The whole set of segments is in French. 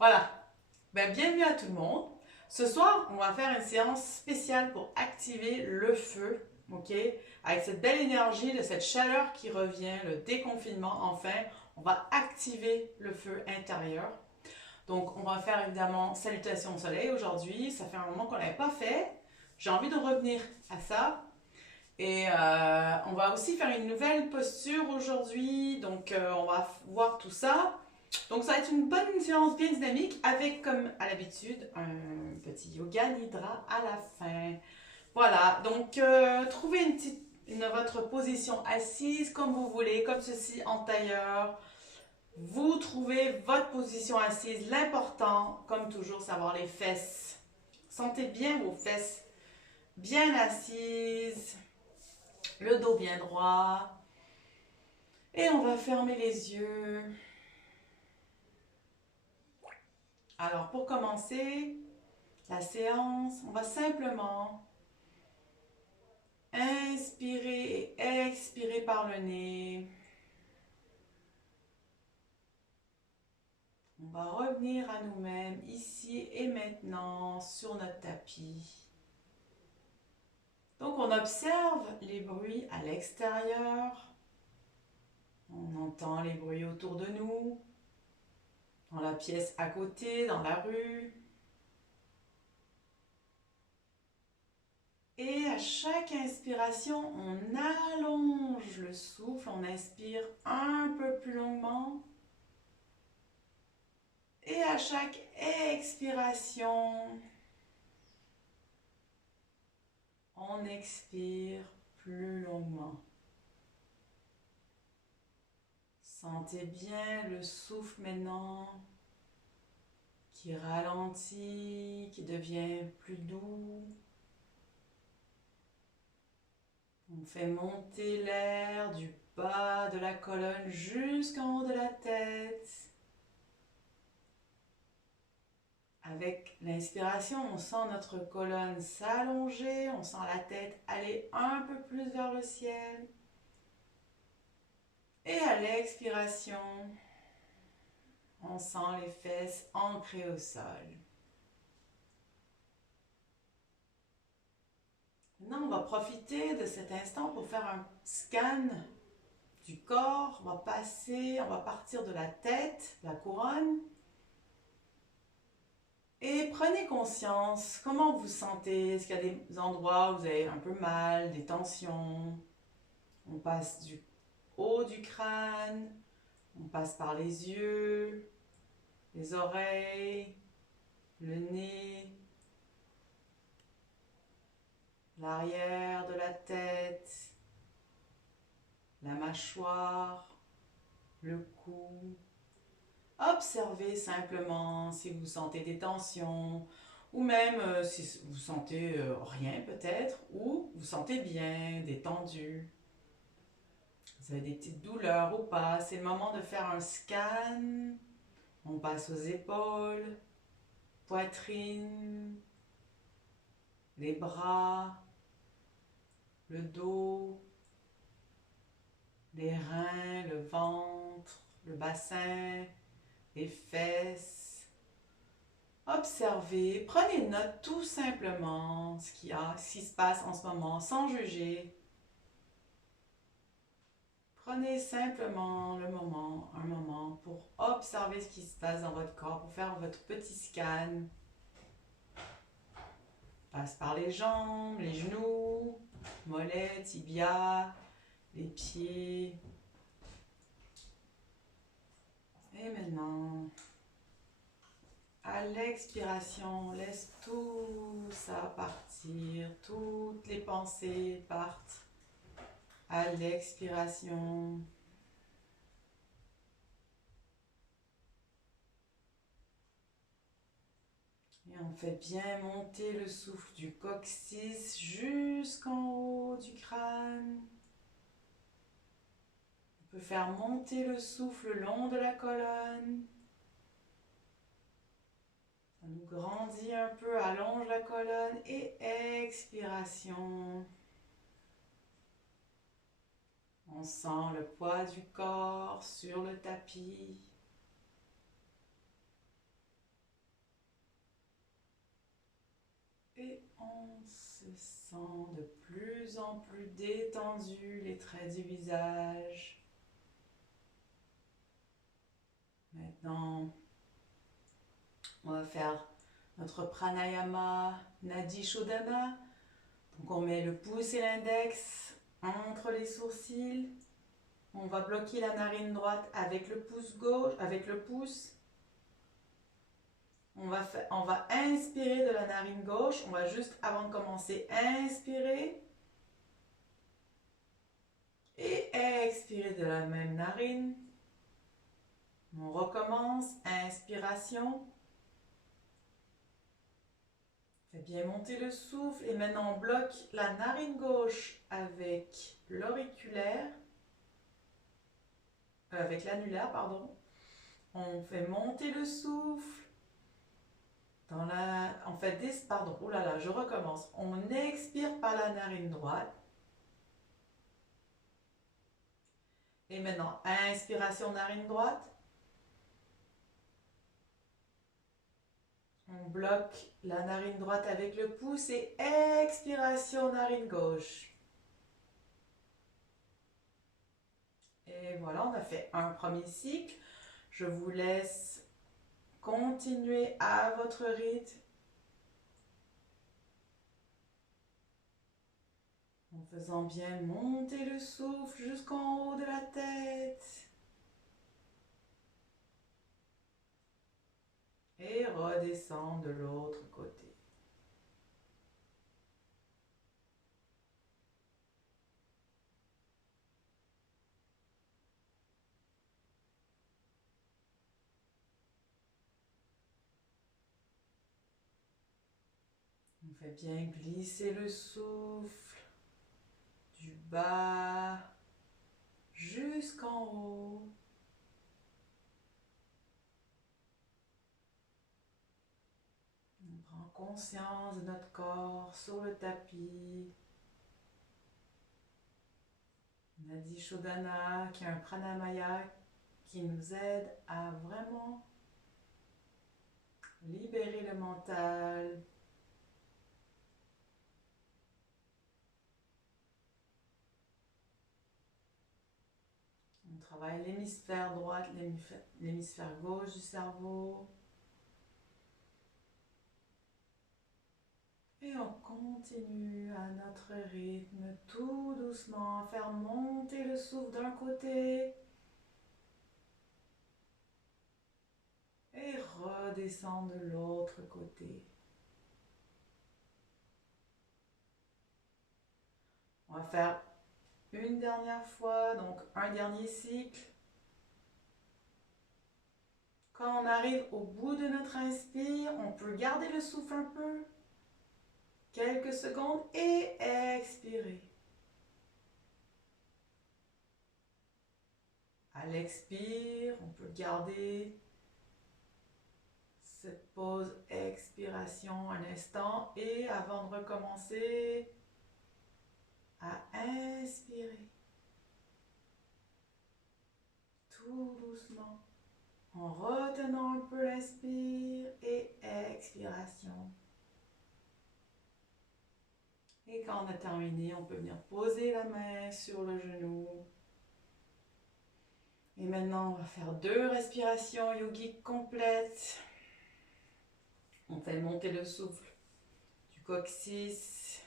Voilà. Ben, bienvenue à tout le monde. Ce soir, on va faire une séance spéciale pour activer le feu, ok? Avec cette belle énergie, de cette chaleur qui revient, le déconfinement, enfin, on va activer le feu intérieur. Donc, on va faire évidemment salutations au soleil aujourd'hui. Ça fait un moment qu'on ne l'avait pas fait. J'ai envie de revenir à ça. Et on va aussi faire une nouvelle posture aujourd'hui. Donc, on va voir tout ça. Donc, ça va être une bonne séance bien dynamique avec, comme à l'habitude, un petit yoga nidra à la fin. Voilà. Donc, trouvez votre position assise comme vous voulez, comme ceci en tailleur. Vous trouvez votre position assise. L'important, comme toujours, c'est avoir les fesses. Sentez bien vos fesses bien assises, le dos bien droit. Et on va fermer les yeux. Alors, pour commencer la séance, on va simplement inspirer et expirer par le nez. On va revenir à nous-mêmes ici et maintenant sur notre tapis. Donc, on observe les bruits à l'extérieur. On entend les bruits autour de nous, dans la pièce à côté, dans la rue. Et à chaque inspiration, on allonge le souffle, on inspire un peu plus longuement. Et à chaque expiration, on expire plus longuement. Sentez bien le souffle maintenant qui ralentit, qui devient plus doux. On fait monter l'air du bas de la colonne jusqu'en haut de la tête. Avec l'inspiration, on sent notre colonne s'allonger, on sent la tête aller un peu plus vers le ciel. Et à l'expiration, on sent les fesses ancrées au sol. Maintenant, on va profiter de cet instant pour faire un scan du corps. On va partir de la tête, la couronne. Et prenez conscience, comment vous vous sentez? Est-ce qu'il y a des endroits où vous avez un peu mal, des tensions? On passe du haut du crâne, on passe par les yeux, les oreilles, le nez, l'arrière de la tête, la mâchoire, le cou. Observez simplement si vous sentez des tensions ou même si vous sentez rien peut-être ou vous sentez bien, détendu. Vous avez des petites douleurs ou pas. C'est le moment de faire un scan. On passe aux épaules, poitrine, les bras, le dos, les reins, le ventre, le bassin, les fesses. Observez, prenez note tout simplement ce qui se passe en ce moment sans juger. Prenez simplement un moment pour observer ce qui se passe dans votre corps, pour faire votre petit scan. Passe par les jambes, les genoux, mollets, tibias, les pieds. Et maintenant, à l'expiration, laisse tout ça partir, toutes les pensées partent. À l'expiration, et on fait bien monter le souffle du coccyx jusqu'en haut du crâne. On peut faire monter le souffle le long de la colonne. Ça nous grandit un peu, allonge la colonne et expiration. On sent le poids du corps sur le tapis. Et on se sent de plus en plus détendu, les traits du visage. Maintenant, on va faire notre pranayama Nadi Shodhana. Donc on met le pouce et l'index entre les sourcils. On va bloquer la narine droite avec le pouce gauche, avec le pouce. On va inspirer de la narine gauche. On va juste, avant de commencer, inspirer. Et expirer de la même narine. On recommence. Inspiration. Fait bien monter le souffle. Et maintenant, on bloque la narine gauche avec l'auriculaire. Avec l'annulaire, pardon. On fait monter le souffle. On fait 10, pardon, oh là là, je recommence. On expire par la narine droite. Et maintenant, inspiration narine droite. On bloque la narine droite avec le pouce et expiration narine gauche. Et voilà, on a fait un premier cycle. Je vous laisse continuer à votre rythme. En faisant bien monter le souffle jusqu'en haut de la tête. Et redescendre de l'autre côté. On fait bien glisser le souffle du bas jusqu'en haut. On prend conscience de notre corps sur le tapis. Nadi Shodhana, qui est un pranamaya qui nous aide à vraiment libérer le mental. On travaille l'hémisphère droit, l'hémisphère gauche du cerveau. Et on continue à notre rythme, tout doucement, à faire monter le souffle d'un côté et redescendre de l'autre côté. On va faire une dernière fois, donc un dernier cycle. Quand on arrive au bout de notre inspire, on peut garder le souffle un peu, quelques secondes et expirer. À l'expire, on peut garder cette pause expiration un instant et avant de recommencer, à inspirer. Tout doucement, en retenant un peu l'inspire et expiration. Et quand on a terminé, on peut venir poser la main sur le genou. Et maintenant, on va faire 2 respirations yogiques complètes. On fait monter le souffle du coccyx,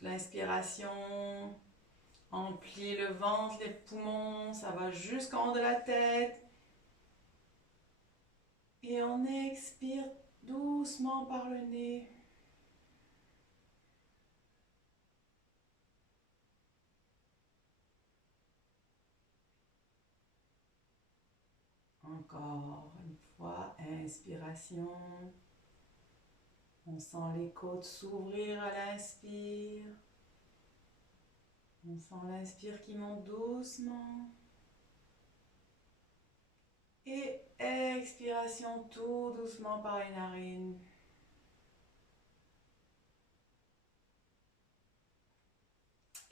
l'inspiration emplit le ventre, les poumons, ça va jusqu'en haut de la tête. Et on expire doucement par le nez. Encore une fois, inspiration. On sent les côtes s'ouvrir à l'inspire. On sent l'inspire qui monte doucement. Et expiration tout doucement par les narines.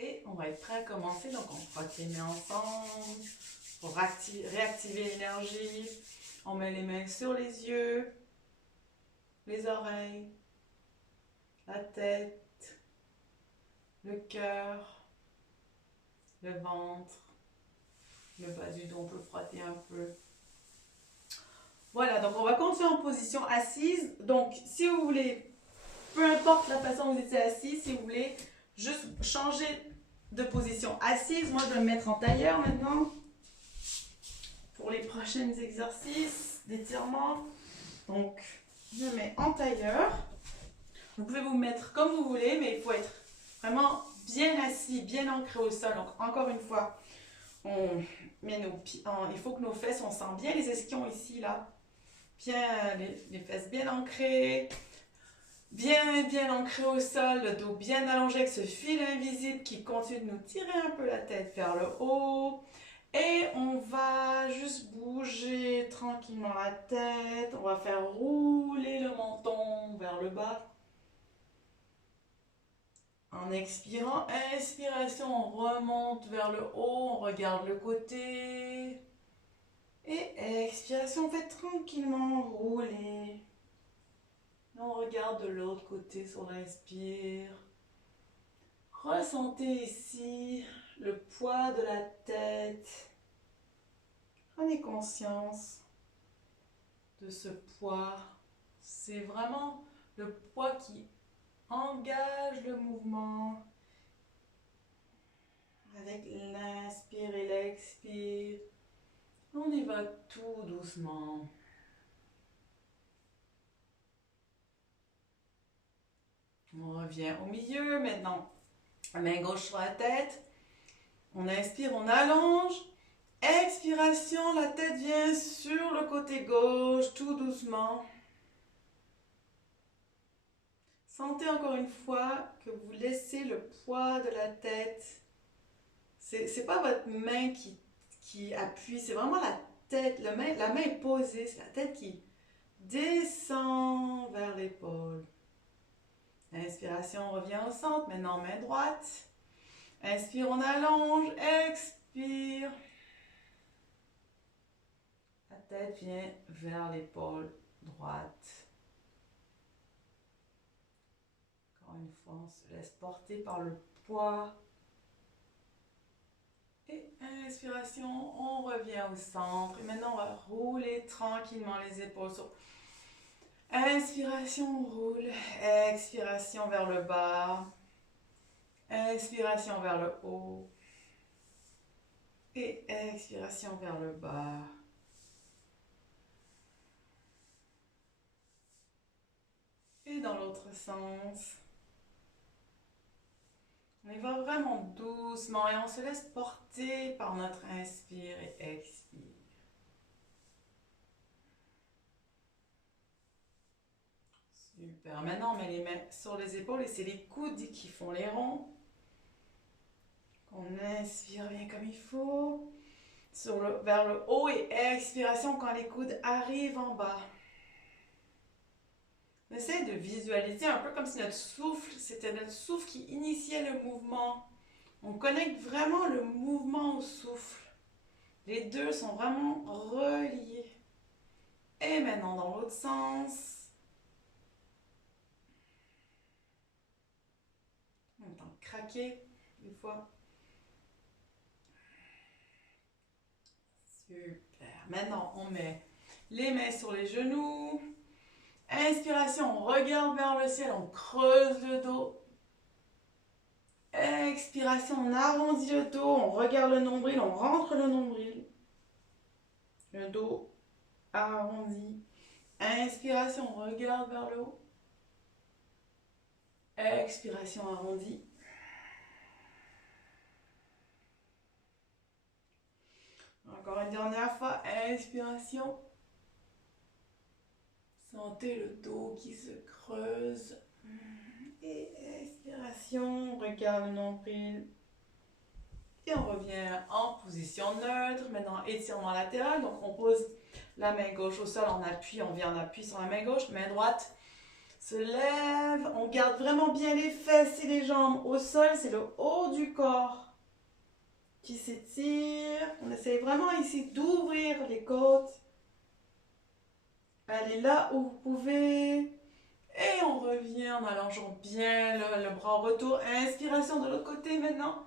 Et on va être prêt à commencer. Donc on frotte les mains ensemble pour réactiver l'énergie. On met les mains sur les yeux, les oreilles. la tête, le cœur, le ventre, le bas du dos, on peut frotter un peu. Voilà, donc on va continuer en position assise. Donc, si vous voulez, peu importe la façon dont vous étiez assis, si vous voulez juste changer de position assise, moi je vais me mettre en tailleur maintenant pour les prochains exercices d'étirement. Donc, je me mets en tailleur. Vous pouvez vous mettre comme vous voulez, mais il faut être vraiment bien assis, bien ancré au sol. Donc, encore une fois, on met nos pieds, il faut que nos fesses, on sent bien les ischions ici, là. Bien, les fesses bien ancrées, bien ancrées au sol, le dos bien allongé avec ce fil invisible qui continue de nous tirer un peu la tête vers le haut. Et on va juste bouger tranquillement la tête. On va faire rouler le menton vers le bas. En expirant, inspiration, on remonte vers le haut, on regarde le côté. Et expiration, on fait tranquillement rouler. On regarde de l'autre côté sur l'inspire. Ressentez ici le poids de la tête. Prenez conscience de ce poids. C'est vraiment le poids qui engage le mouvement. Avec l'inspire et l'expire, on y va tout doucement. On revient au milieu maintenant. Main gauche sur la tête. On inspire, on allonge. Expiration, la tête vient sur le côté gauche, tout doucement. Sentez encore une fois que vous laissez le poids de la tête. C'est pas votre main qui appuie, c'est vraiment la tête. La main est posée, c'est la tête qui descend vers l'épaule. Inspiration, on revient au centre. Maintenant, main droite. Inspire, on allonge. Expire. La tête vient vers l'épaule droite. Encore une fois, on se laisse porter par le poids. Et inspiration, on revient au centre. Et maintenant, on va rouler tranquillement les épaules sur... Inspiration, on roule. Expiration vers le bas. Inspiration vers le haut. Et expiration vers le bas. Et dans l'autre sens. On y va vraiment doucement et on se laisse porter par notre inspire et expire. Super. Maintenant, on met les mains sur les épaules et c'est les coudes qui font les ronds. On inspire bien comme il faut. Vers le haut et expiration quand les coudes arrivent en bas. On essaie de visualiser un peu comme si notre souffle, c'était notre souffle qui initiait le mouvement. On connecte vraiment le mouvement au souffle. Les deux sont vraiment reliés. Et maintenant dans l'autre sens. On entend craquer des fois. Super. Maintenant on met les mains sur les genoux. Inspiration, on regarde vers le ciel, on creuse le dos. Expiration, on arrondit le dos, on regarde le nombril, on rentre le nombril. Le dos arrondi. Inspiration, on regarde vers le haut. Expiration, arrondi. Encore une dernière fois, inspiration. Sentez le dos qui se creuse. Et expiration, on regarde le nombril. Et on revient en position neutre. Maintenant, étirement latéral. Donc, on pose la main gauche au sol en appui. On vient en appui sur la main gauche. Main droite se lève. On garde vraiment bien les fesses et les jambes au sol. C'est le haut du corps qui s'étire. On essaye vraiment ici d'ouvrir les côtes. Allez là où vous pouvez. Et on revient en allongeant bien le bras en retour. Inspiration de l'autre côté maintenant.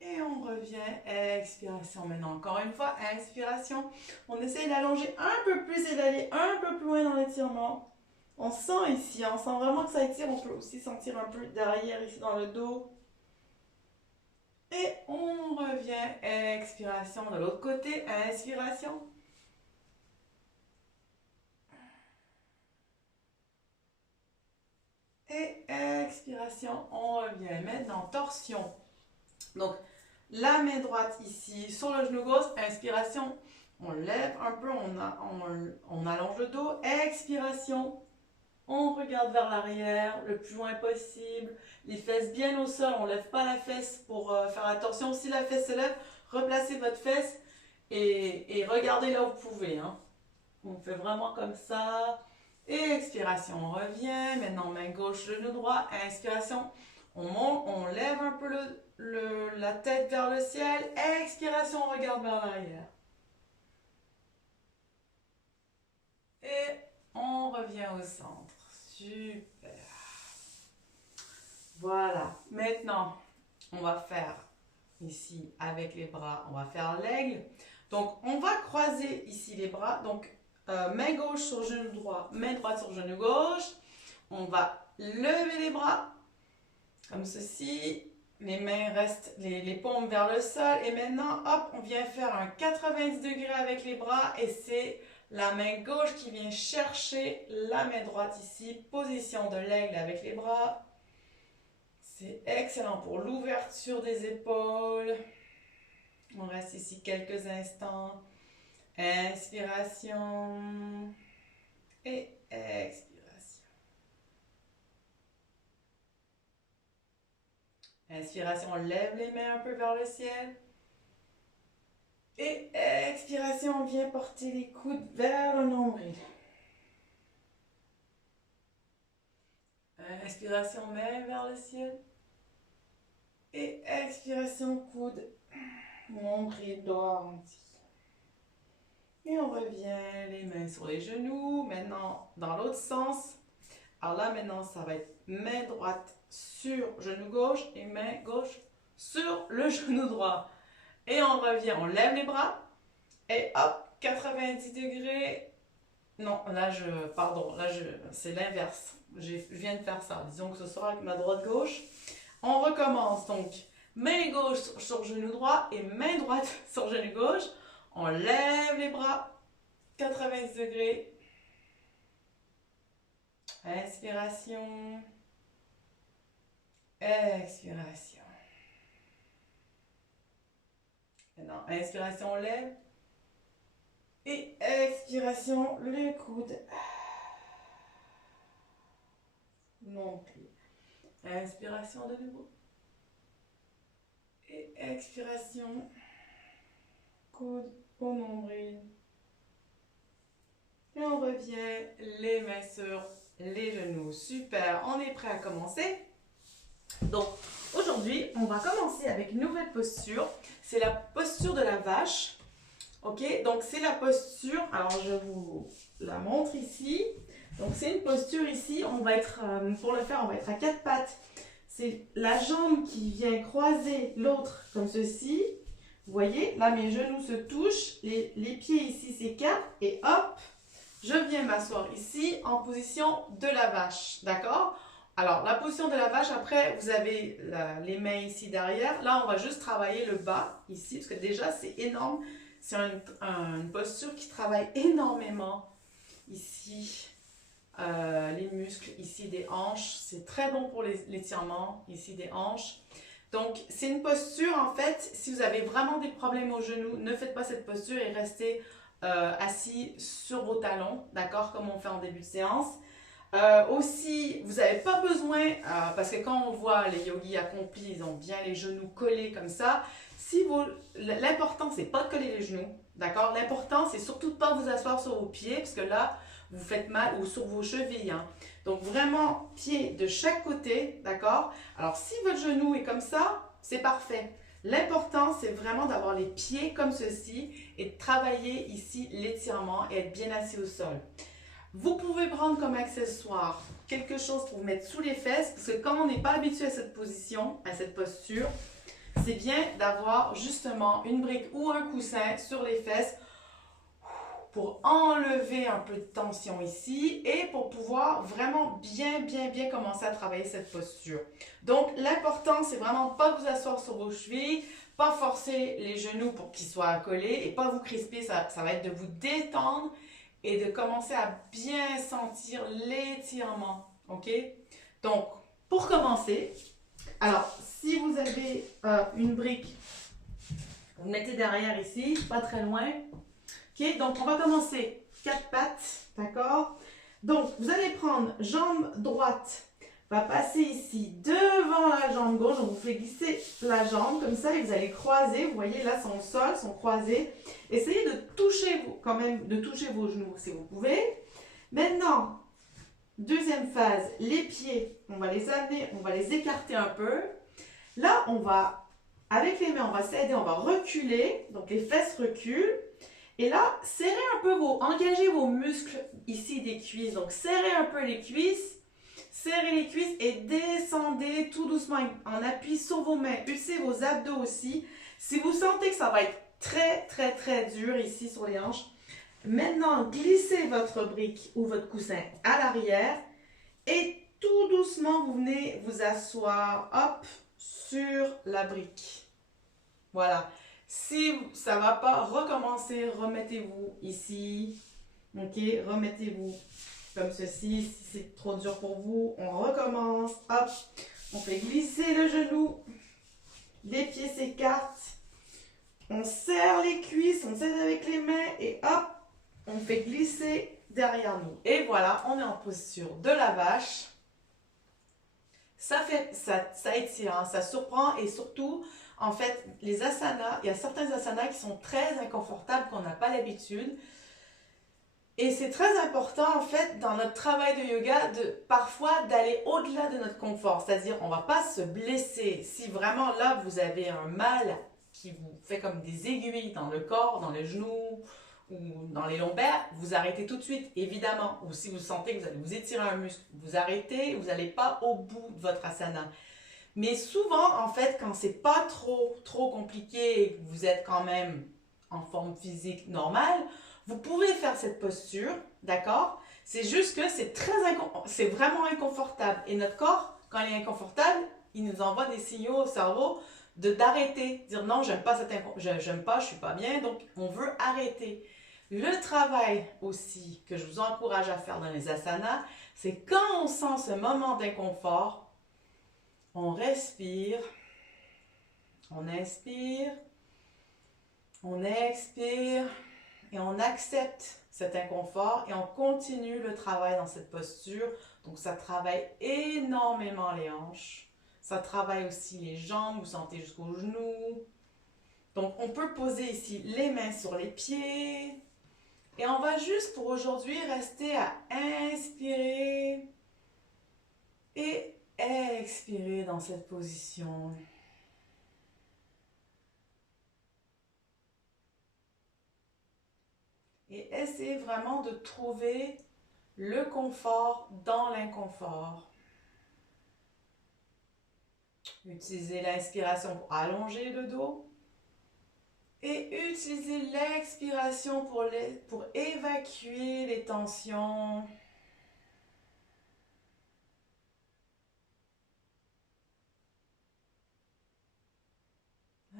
Et on revient, expiration maintenant. Encore une fois, inspiration. On essaye d'allonger un peu plus et d'aller un peu plus loin dans l'étirement. On sent ici, on sent vraiment que ça étire. On peut aussi sentir un peu derrière ici dans le dos. Et on revient, expiration de l'autre côté, inspiration. Et expiration, on revient. Maintenant, torsion. Donc, la main droite ici sur le genou gauche, inspiration, on lève un peu, on allonge le dos, expiration, on regarde vers l'arrière le plus loin possible, les fesses bien au sol, on ne lève pas la fesse pour faire la torsion. Si la fesse se lève, replacez votre fesse et regardez là où vous pouvez. Hein. On fait vraiment comme ça. Et expiration, on revient. Maintenant, main gauche, genou droit. Inspiration, on monte, on lève un peu la tête vers le ciel. Expiration, on regarde vers l'arrière. Et on revient au centre. Super. Voilà. Maintenant, on va faire ici avec les bras, on va faire l'aigle. Donc, on va croiser ici les bras. Donc, main gauche sur genou droit, main droite sur genou gauche. On va lever les bras comme ceci. Les mains restent, les paumes vers le sol. Et maintenant, hop, on vient faire un 90 degrés avec les bras. Et c'est la main gauche qui vient chercher la main droite ici. Position de l'aigle avec les bras. C'est excellent pour l'ouverture des épaules. On reste ici quelques instants. Inspiration et expiration. Inspiration, on lève les mains un peu vers le ciel. Et expiration, on vient porter les coudes vers le nombril. Inspiration, main vers le ciel. Et expiration, coude, nombril, doigt arrondi. Et on revient, les mains sur les genoux. Maintenant, dans l'autre sens. Alors là, maintenant, ça va être main droite sur genou gauche et main gauche sur le genou droit. Et on revient, on lève les bras. Et hop, 90 degrés. Non, là, c'est l'inverse. Je viens de faire ça. Disons que ce sera avec ma droite-gauche. On recommence donc. Main gauche sur genou droit et main droite sur genou gauche. On lève les bras, 90 degrés. Inspiration. Expiration. Maintenant, inspiration, on lève. Et expiration, le coude. Non plus. Inspiration de nouveau. Et expiration. Coude au nombril. Et on revient les mains sur les genoux. Super, on est prêt à commencer. Donc, aujourd'hui, on va commencer avec une nouvelle posture. C'est la posture de la vache. Ok, donc c'est la posture, alors je vous la montre ici. Donc c'est une posture ici, on va être, pour le faire, on va être à quatre pattes. C'est la jambe qui vient croiser l'autre comme ceci. Vous voyez, là mes genoux se touchent, les pieds ici s'écartent et hop, je viens m'asseoir ici en position de la vache, d'accord? Alors la position de la vache, après vous avez les mains ici derrière. Là on va juste travailler le bas ici, parce que déjà c'est énorme. C'est une posture qui travaille énormément ici, les muscles ici des hanches. C'est très bon pour l'étirement ici des hanches. Donc, c'est une posture, en fait, si vous avez vraiment des problèmes aux genoux, ne faites pas cette posture et restez assis sur vos talons, d'accord, comme on fait en début de séance. Aussi, vous n'avez pas besoin, parce que quand on voit les yogis accomplis, ils ont bien les genoux collés comme ça. L'important, c'est pas de coller les genoux, d'accord? L'important, c'est surtout de ne pas vous asseoir sur vos pieds, parce que là, vous faites mal, ou sur vos chevilles. Hein. Donc, vraiment, pieds de chaque côté, d'accord? Alors, si votre genou est comme ça, c'est parfait. L'important, c'est vraiment d'avoir les pieds comme ceci et de travailler ici l'étirement et être bien assis au sol. Vous pouvez prendre comme accessoire quelque chose pour mettre sous les fesses, parce que quand on n'est pas habitué à cette position, à cette posture, c'est bien d'avoir justement une brique ou un coussin sur les fesses pour enlever un peu de tension ici et pour pouvoir vraiment bien commencer à travailler cette posture. Donc l'important, c'est vraiment pas vous asseoir sur vos chevilles, pas forcer les genoux pour qu'ils soient accolés et pas vous crisper, ça va être de vous détendre et de commencer à bien sentir l'étirement, ok? Donc, pour commencer, alors si vous avez une brique, vous mettez derrière ici, pas très loin. Ok, donc on va commencer 4 pattes, d'accord? Donc vous allez prendre jambe droite, va passer ici devant la jambe gauche, on vous fait glisser la jambe comme ça et vous allez croiser, vous voyez là sont au sol, sont croisés. Essayez de toucher quand même, de toucher vos genoux si vous pouvez. Maintenant, deuxième phase, les pieds, on va les amener, on va les écarter un peu. Là, on va, avec les mains, on va s'aider, on va reculer, donc les fesses reculent. Et là, serrez un peu engagez vos muscles ici des cuisses. Donc, serrez un peu les cuisses, serrez les cuisses et descendez tout doucement en appui sur vos mains. Poussez vos abdos aussi. Si vous sentez que ça va être très dur ici sur les hanches, maintenant, glissez votre brique ou votre coussin à l'arrière et tout doucement, vous venez vous asseoir, hop, sur la brique. Voilà. Si ça ne va pas, recommencez, remettez-vous ici. Ok, remettez-vous comme ceci. Si c'est trop dur pour vous, on recommence. Hop, on fait glisser le genou. Les pieds s'écartent. On serre les cuisses, on serre avec les mains et hop, on fait glisser derrière nous. Et voilà, on est en posture de la vache. Ça étire, hein, ça surprend et surtout, en fait, les asanas, il y a certains asanas qui sont très inconfortables, qu'on n'a pas l'habitude. Et c'est très important, en fait, dans notre travail de yoga, parfois d'aller au-delà de notre confort. C'est-à-dire, on ne va pas se blesser. Si vraiment là, vous avez un mal qui vous fait comme des aiguilles dans le corps, dans les genoux ou dans les lombaires, vous arrêtez tout de suite, évidemment. Ou si vous sentez que vous allez vous étirer un muscle, vous arrêtez, vous n'allez pas au bout de votre asana. Mais souvent, en fait, quand c'est pas trop compliqué et que vous êtes quand même en forme physique normale, vous pouvez faire cette posture, d'accord? C'est juste que c'est vraiment inconfortable. Et notre corps, quand il est inconfortable, il nous envoie des signaux au cerveau d'arrêter, dire non, j'aime pas je suis pas bien, donc on veut arrêter. Le travail aussi que je vous encourage à faire dans les asanas, c'est quand on sent ce moment d'inconfort, on respire, on inspire, on expire et on accepte cet inconfort et on continue le travail dans cette posture. Donc ça travaille énormément les hanches, ça travaille aussi les jambes, vous sentez jusqu'aux genoux. Donc on peut poser ici les mains sur les pieds et on va juste pour aujourd'hui rester à inspirer et expirer dans cette position. Et essayez vraiment de trouver le confort dans l'inconfort. Utilisez l'inspiration pour allonger le dos et utilisez l'expiration pour évacuer les tensions.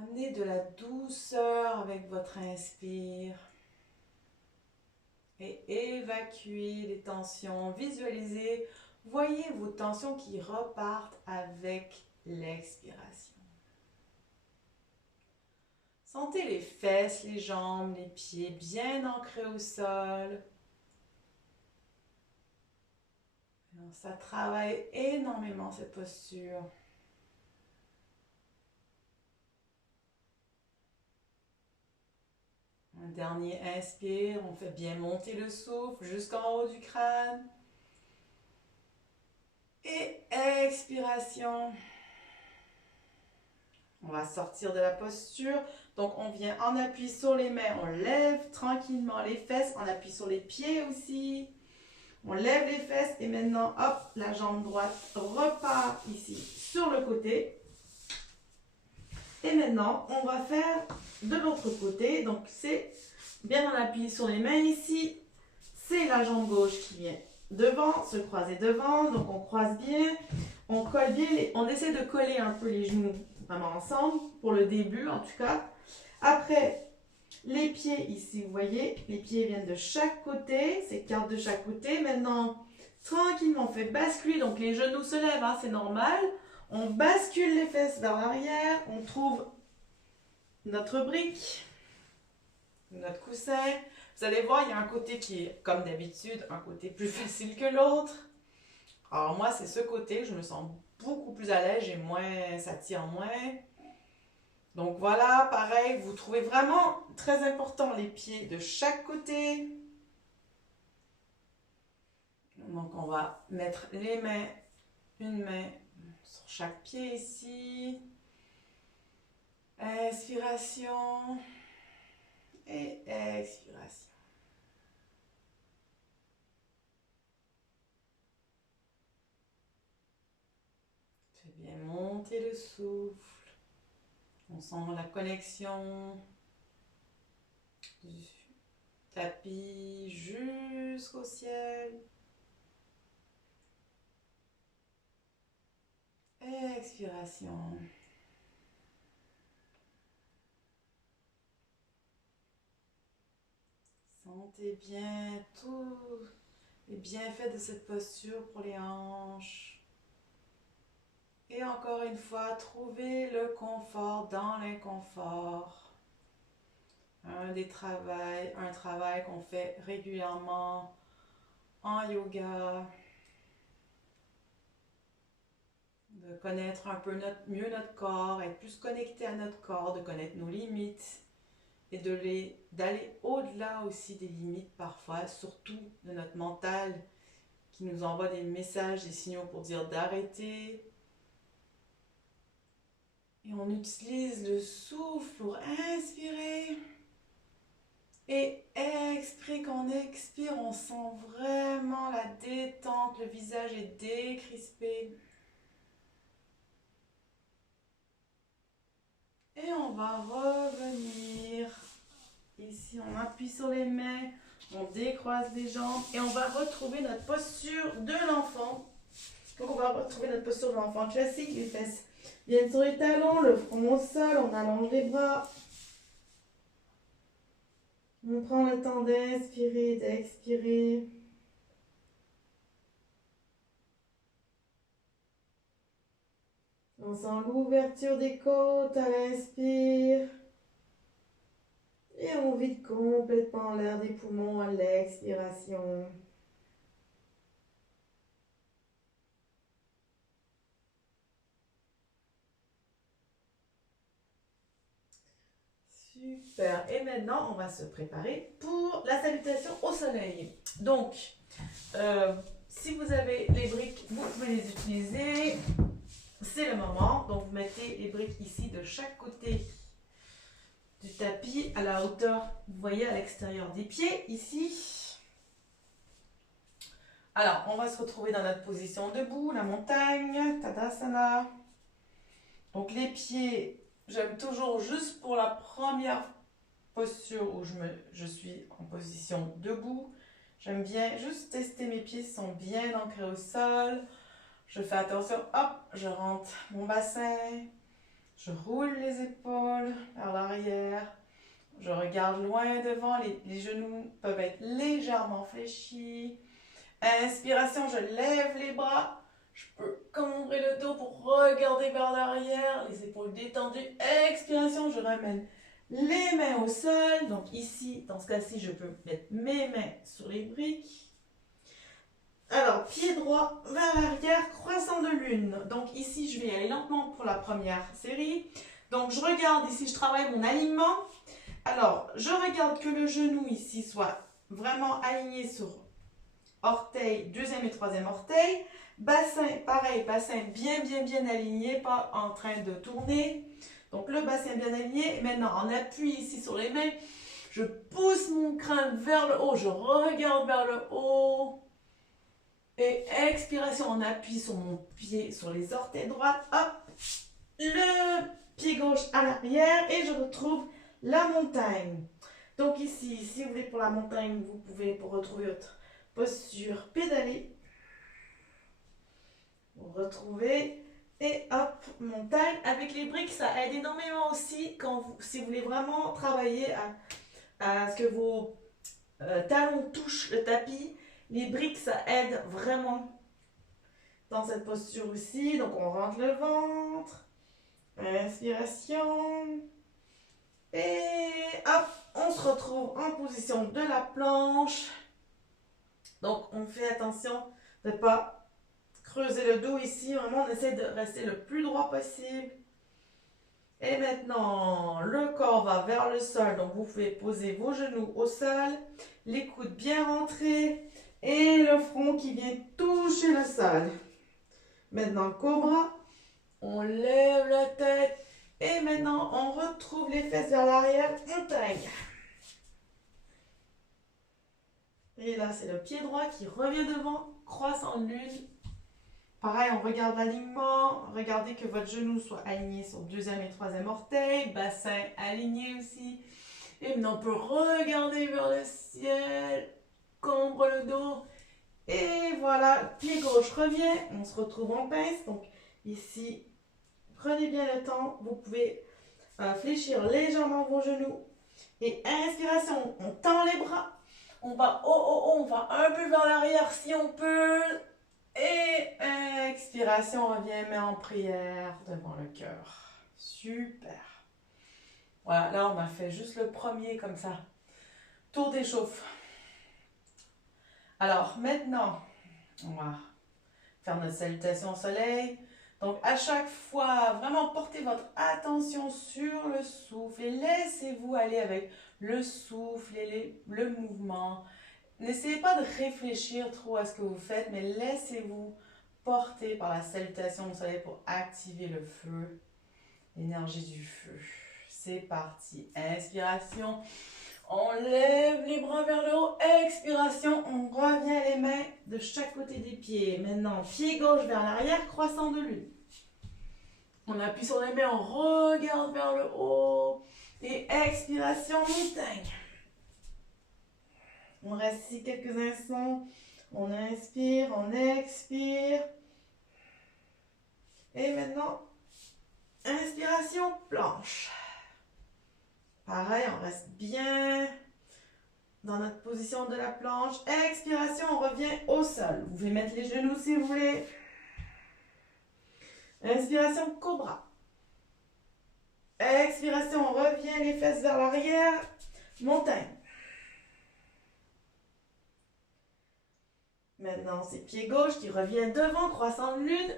Amenez de la douceur avec votre inspire. Et évacuez les tensions. Visualisez, voyez vos tensions qui repartent avec l'expiration. Sentez les fesses, les jambes, les pieds bien ancrés au sol. Alors, ça travaille énormément cette posture. Un dernier inspire, on fait bien monter le souffle jusqu'en haut du crâne. Et expiration. On va sortir de la posture. Donc, on vient en appui sur les mains. On lève tranquillement les fesses. On appuie sur les pieds aussi. On lève les fesses. Et maintenant, hop, la jambe droite repart ici sur le côté. Et maintenant, on va faire de l'autre côté. Donc, c'est bien en appui sur les mains ici. C'est la jambe gauche qui vient devant, se croiser devant. Donc, on croise bien. On colle bien. On essaie de coller un peu les genoux vraiment ensemble, pour le début en tout cas. Après, les pieds ici, vous voyez, les pieds viennent de chaque côté, s'écartent de chaque côté. Maintenant, tranquillement, on fait basculer, donc les genoux se lèvent, hein, c'est normal. On bascule les fesses vers l'arrière, on trouve notre brique, notre coussin. Vous allez voir, il y a un côté qui est, comme d'habitude, un côté plus facile que l'autre. Alors moi, c'est ce côté, je me sens beaucoup plus à l'aise, ça tire moins. Donc voilà, pareil, vous trouvez vraiment très important les pieds de chaque côté. Donc on va mettre les mains, une main sur chaque pied ici. Inspiration et expiration. Fais bien monter le souffle. On sent la connexion du tapis jusqu'au ciel. Expiration. Sentez bien tous les bienfaits de cette posture pour les hanches. Et encore une fois, trouvez le confort dans l'inconfort. Un travail qu'on fait régulièrement en yoga. De connaître un peu mieux notre corps, être plus connecté à notre corps, de connaître nos limites et d'aller au-delà aussi des limites parfois, surtout de notre mental qui nous envoie des messages, des signaux pour dire d'arrêter. Et on utilise le souffle pour inspirer. Et expirer, quand on expire, on sent vraiment la détente, le visage est décrispé. Et on va revenir. Ici, on appuie sur les mains, on décroise les jambes et on va retrouver notre posture de l'enfant. Donc, on va retrouver notre posture de l'enfant classique, les fesses viennent sur les talons, le front au sol, on allonge les bras. On prend le temps d'inspirer, d'expirer. On sent l'ouverture des côtes à l'inspire. Et on vide complètement l'air des poumons à l'expiration. Super. Et maintenant, on va se préparer pour la salutation au soleil. Donc, si vous avez les briques, vous pouvez les utiliser. C'est le moment. Donc, vous mettez les briques ici de chaque côté du tapis à la hauteur, vous voyez, à l'extérieur des pieds, ici. Alors, on va se retrouver dans notre position debout, la montagne, Tadasana. Donc, les pieds, j'aime toujours juste pour la première posture où je suis en position debout. J'aime bien juste tester mes pieds sont bien ancrés au sol. Je fais attention, hop, je rentre mon bassin. Je roule les épaules vers l'arrière. Je regarde loin devant. Les genoux peuvent être légèrement fléchis. Inspiration, je lève les bras. Je peux combrer le dos pour regarder vers l'arrière. Les épaules détendues. Expiration, je ramène les mains au sol. Donc ici, dans ce cas-ci, je peux mettre mes mains sur les briques. Alors, pied droit vers l'arrière, croissant de lune. Donc ici, je vais aller lentement pour la première série. Donc je regarde ici, je travaille mon alignement. Alors, je regarde que le genou ici soit vraiment aligné sur orteil, deuxième et troisième orteil. Bassin, pareil, bassin bien aligné, pas en train de tourner. Donc le bassin bien aligné. Maintenant, on appuie ici sur les mains. Je pousse mon crâne vers le haut. Je regarde vers le haut. Et expiration, on appuie sur mon pied, sur les orteils droits. Hop, le pied gauche à l'arrière et je retrouve la montagne. Donc ici, si vous voulez pour la montagne, vous pouvez pour retrouver votre posture pédaler. Vous retrouvez et hop, montagne. Avec les briques, ça aide énormément aussi si vous voulez vraiment travailler à ce que vos talons touchent le tapis. Les briques, ça aide vraiment dans cette posture aussi. Donc, on rentre le ventre. Inspiration. Et hop, on se retrouve en position de la planche. Donc, on fait attention de ne pas creuser le dos ici. Vraiment, on essaie de rester le plus droit possible. Et maintenant, le corps va vers le sol. Donc, vous pouvez poser vos genoux au sol. Les coudes bien rentrés. Et le front qui vient toucher le sol. Maintenant, cobra. On lève la tête. Et maintenant, on retrouve les fesses vers l'arrière. Montagne. Et là, c'est le pied droit qui revient devant. Croissant de lune. Pareil, on regarde l'alignement. Regardez que votre genou soit aligné sur le deuxième et troisième orteil. Bassin aligné aussi. Et maintenant, on peut regarder vers le ciel. Cambre le dos. Et voilà, pied gauche revient. On se retrouve en pince. Donc ici, prenez bien le temps. Vous pouvez fléchir légèrement vos genoux. Et inspiration, on tend les bras. On va on va un peu vers l'arrière si on peut. Et expiration, on revient, mais en prière devant le cœur. Super. Voilà, là on a fait juste le premier comme ça. Tour d'échauffe. Alors maintenant, on va faire notre salutation au soleil. Donc à chaque fois, vraiment portez votre attention sur le souffle et laissez-vous aller avec le souffle et le mouvement. N'essayez pas de réfléchir trop à ce que vous faites, mais laissez-vous porter par la salutation au soleil pour activer le feu, l'énergie du feu. C'est parti. Inspiration. On lève les bras vers le haut. Expiration. On revient les mains de chaque côté des pieds. Maintenant, pied gauche vers l'arrière, croissant de lune. On appuie sur les mains, on regarde vers le haut. Et expiration, montagne. On reste ici quelques instants. On inspire, on expire. Et maintenant, inspiration, planche. Pareil, on reste bien dans notre position de la planche. Expiration, on revient au sol. Vous pouvez mettre les genoux si vous voulez. Inspiration, cobra. Expiration, on revient les fesses vers l'arrière. Montagne. Maintenant, c'est pied gauche qui revient devant, croissant de lune.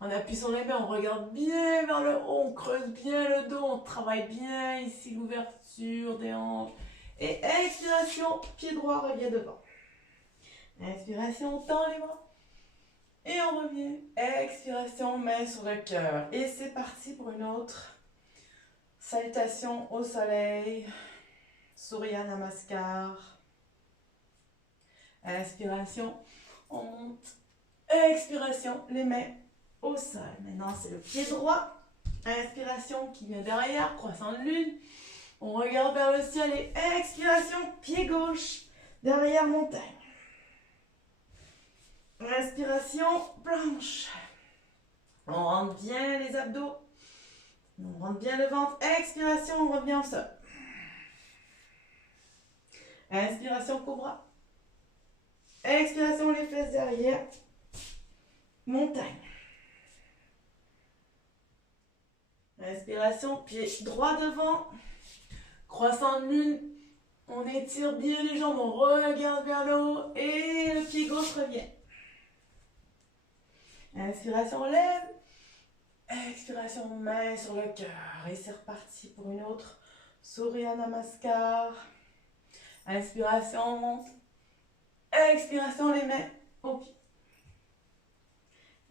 On appuie sur les mains, on regarde bien vers le haut, on creuse bien le dos, on travaille bien ici l'ouverture des hanches. Et expiration, pied droit revient devant. Inspiration, on tend les bras. Et on revient. Expiration, main sur le cœur. Et c'est parti pour une autre salutation au soleil. Surya Namaskar. Inspiration, on monte. Expiration, les mains au sol. Maintenant, c'est le pied droit. Inspiration qui vient derrière, croissant de lune. On regarde vers le ciel et expiration, pied gauche, derrière montagne. Inspiration, planche. On rentre bien les abdos. On rentre bien le ventre. Expiration, on revient au sol. Inspiration, cobra. Expiration, les fesses derrière. Montagne. Inspiration, pied droit devant. Croissant de lune. On étire bien les jambes, on regarde vers le haut. Et le pied gauche revient. Inspiration, on lève. Expiration, main sur le cœur. Et c'est reparti pour une autre. Surya Namaskar. Inspiration, on monte. Expiration, les mains au pied.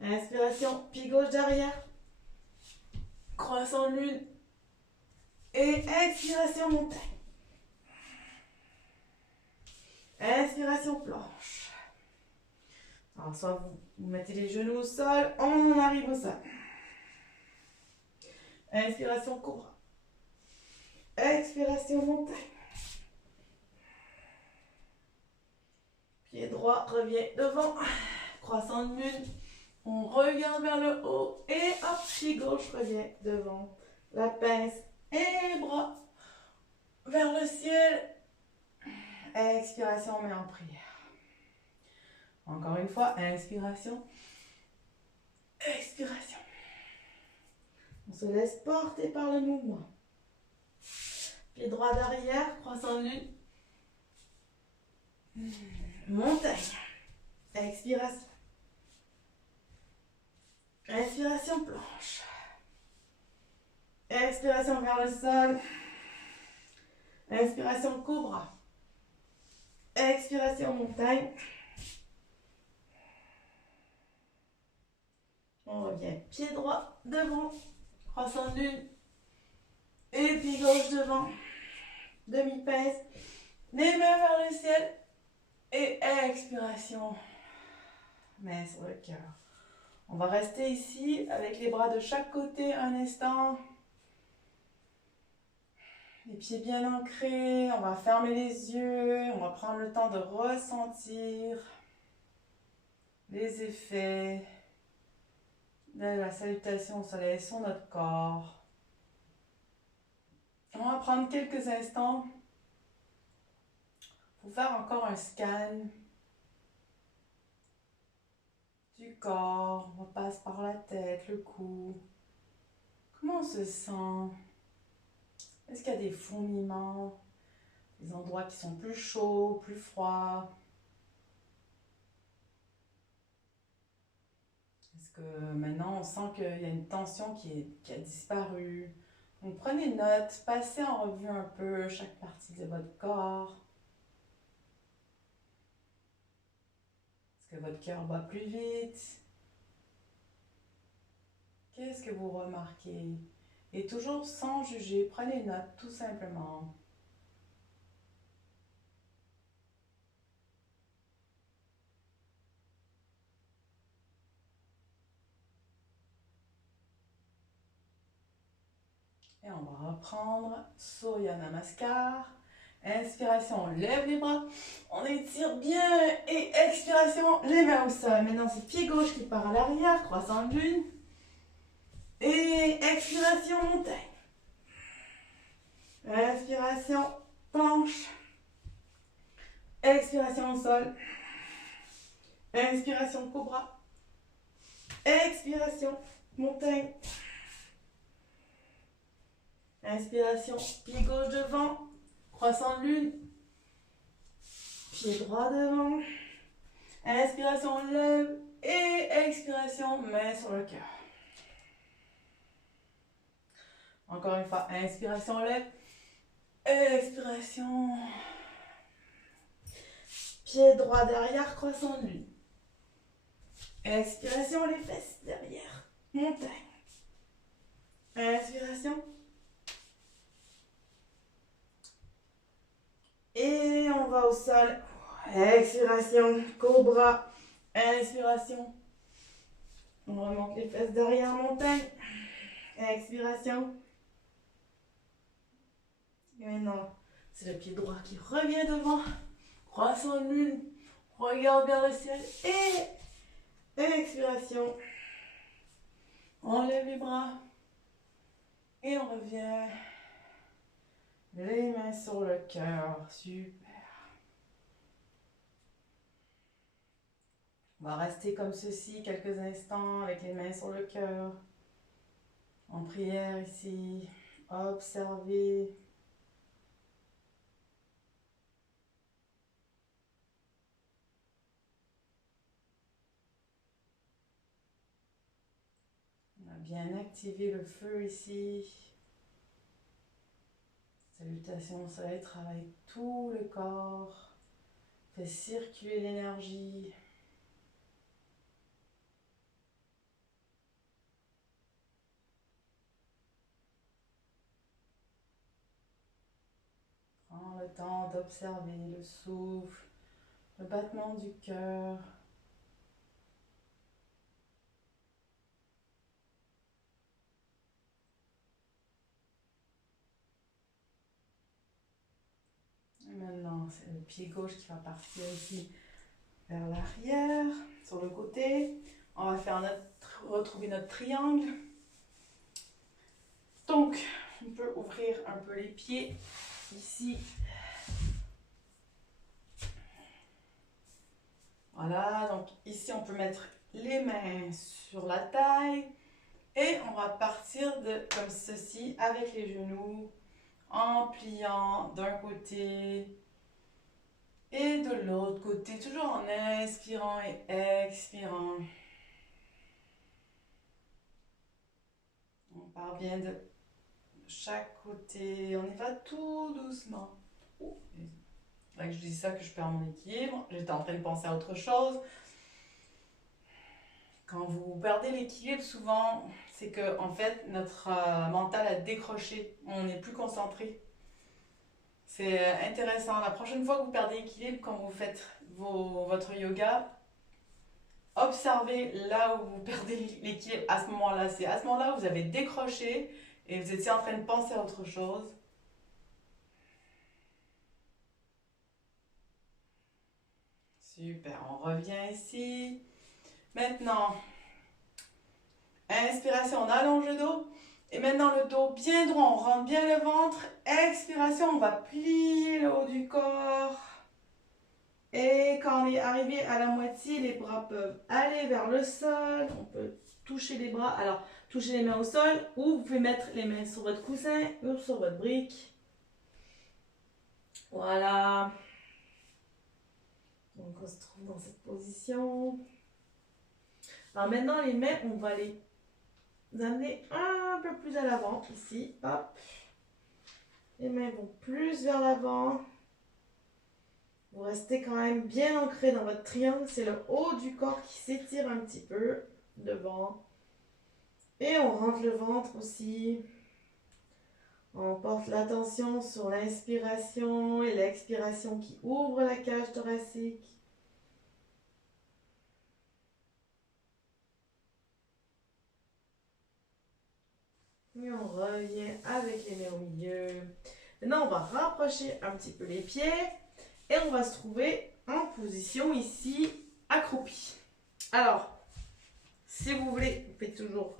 Inspiration, pied gauche derrière. croissant de lune. Et expiration montagne. Inspiration planche. Alors soit vous mettez les genoux au sol, on arrive au sol. Inspiration cobra. Expiration montagne. Pied droit revient devant. Croissant de lune. On regarde vers le haut. Et hop, pied gauche revient devant. La pince et bras vers le ciel. Expiration, on met en prière. Encore une fois, inspiration. Expiration. On se laisse porter par le mouvement. Pied droit derrière, croissant de lune. Montagne. Expiration. Inspiration planche. Expiration vers le sol. Inspiration cobra. Expiration montagne. On revient pied droit devant. Croissant de lune. Et pied gauche devant. Demi-pince. Les mains vers le ciel. Et expiration. Main sur le cœur. On va rester ici avec les bras de chaque côté un instant. Les pieds bien ancrés. On va fermer les yeux. On va prendre le temps de ressentir les effets de la salutation au soleil sur notre corps. On va prendre quelques instants pour faire encore un scan du corps. On passe par la tête, le cou. Comment on se sent? Est-ce qu'il y a des fourmillements? Des endroits qui sont plus chauds, plus froids? Est-ce que maintenant on sent qu'il y a une tension qui a disparu? Donc prenez note, passez en revue un peu chaque partie de votre corps. Est-ce que votre cœur bat plus vite? Qu'est-ce que vous remarquez? Et toujours sans juger, prenez note tout simplement. Et on va reprendre Surya Namaskar. Inspiration, on lève les bras, on étire bien et expiration, les mains au sol. Maintenant c'est pied gauche qui part à l'arrière, croissant de lune. Et expiration, montagne. Inspiration, planche. Expiration au sol. Inspiration, cobra. Expiration, montagne. Inspiration, pied gauche devant, croissant de lune. Pied droit devant. Inspiration, on lève. Et expiration, main sur le cœur. Encore une fois, inspiration, on lève. Expiration. Pied droit derrière, croissant de lune. Expiration, les fesses derrière. Montagne. Inspiration. Et on va au sol. Expiration, cobra. Inspiration. On remonte les fesses derrière, montagne. Expiration. Et maintenant, c'est le pied droit qui revient devant. Croissant de lune. Regarde vers le ciel. Et expiration. On lève les bras. Et on revient. Les mains sur le cœur. Super. On va rester comme ceci quelques instants avec les mains sur le cœur. En prière ici. Observez. On a bien activé le feu ici. Salutation au soleil travaille tout le corps. Fait circuler l'énergie. temps d'observer le souffle, le battement du cœur. Et maintenant, c'est le pied gauche qui va partir ici vers l'arrière, sur le côté. On va faire retrouver notre triangle. Donc, on peut ouvrir un peu les pieds ici. Voilà, donc ici on peut mettre les mains sur la taille et on va partir comme ceci avec les genoux en pliant d'un côté et de l'autre côté, toujours en inspirant et expirant. On part bien de chaque côté, on y va tout doucement. Oh, que je dis ça que je perds mon équilibre, j'étais en train de penser à autre chose. Quand vous perdez l'équilibre, souvent, c'est que en fait, notre mental a décroché, on n'est plus concentré. C'est intéressant. La prochaine fois que vous perdez l'équilibre, quand vous faites votre yoga, observez là où vous perdez l'équilibre à ce moment-là. C'est à ce moment-là où vous avez décroché et vous étiez en train de penser à autre chose. Super, on revient ici. Maintenant, inspiration, on allonge le dos. Et maintenant, le dos bien droit, on rentre bien le ventre. Expiration, on va plier le haut du corps. Et quand on est arrivé à la moitié, les bras peuvent aller vers le sol. On peut toucher les bras. Alors, toucher les mains au sol ou vous pouvez mettre les mains sur votre coussin ou sur votre brique. Voilà. Donc, on se trouve dans cette position. Alors maintenant, les mains, on va les amener un peu plus à l'avant, ici, hop. Les mains vont plus vers l'avant. Vous restez quand même bien ancré dans votre triangle. C'est le haut du corps qui s'étire un petit peu devant. Et on rentre le ventre aussi. On porte l'attention sur l'inspiration et l'expiration qui ouvre la cage thoracique. Et on revient avec les mains au milieu. Maintenant, on va rapprocher un petit peu les pieds et on va se trouver en position ici, accroupi. Alors, si vous voulez, vous faites toujours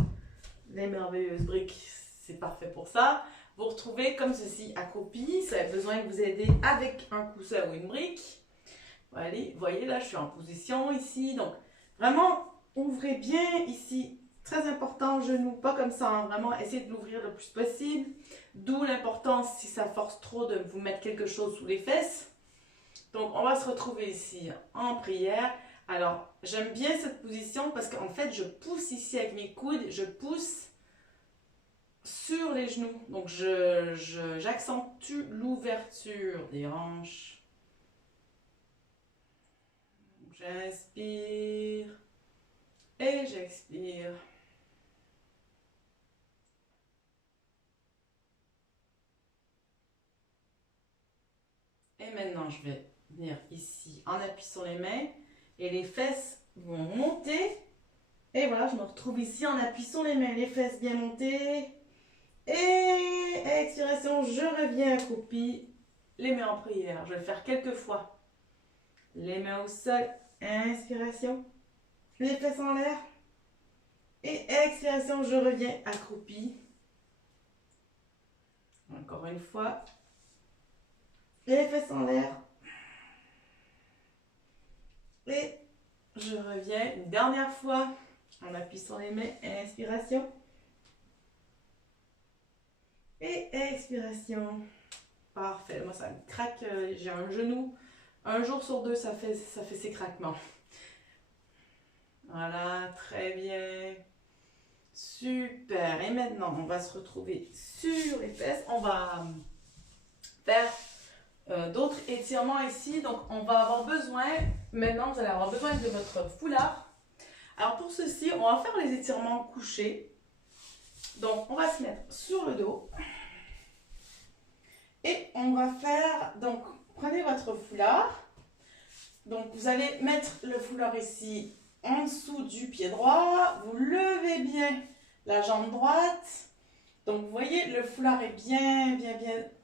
les merveilleuses briques, c'est parfait pour ça. Vous retrouvez comme ceci, accroupi. Ça a besoin de vous aider avec un coussin ou une brique. Voyez, là, je suis en position ici. Donc, vraiment, ouvrez bien ici. Très important, genou, pas comme ça, hein. Vraiment, essayez de l'ouvrir le plus possible. D'où l'importance, si ça force trop, de vous mettre quelque chose sous les fesses. Donc, on va se retrouver ici en prière. Alors, j'aime bien cette position parce qu'en fait, je pousse ici avec mes coudes, je pousse sur les genoux. Donc, j'accentue l'ouverture des hanches. J'inspire et j'expire. Et maintenant, je vais venir ici en appui sur les mains et les fesses vont monter. Et voilà, je me retrouve ici en appui sur les mains, les fesses bien montées. Et expiration, je reviens accroupi, les mains en prière. Je vais le faire quelques fois. Les mains au sol, inspiration, les fesses en l'air. Et expiration, je reviens accroupi. Encore une fois. Les fesses en l'air. Et je reviens une dernière fois. On appuie sur les mains. Inspiration. Et expiration. Parfait. Moi, ça me craque. J'ai un genou. Un jour sur deux, ça fait ces craquements. Voilà, très bien. Super. Et maintenant, on va se retrouver sur les fesses. On va faire d'autres étirements ici. Donc, on va avoir besoin, maintenant, vous allez avoir besoin de votre foulard. Alors, pour ceci, on va faire les étirements couchés. Donc, on va se mettre sur le dos. Et on va faire, donc, votre foulard. Donc, vous allez mettre le foulard ici en dessous du pied droit. Vous levez bien la jambe droite. Donc, vous voyez, le foulard est bien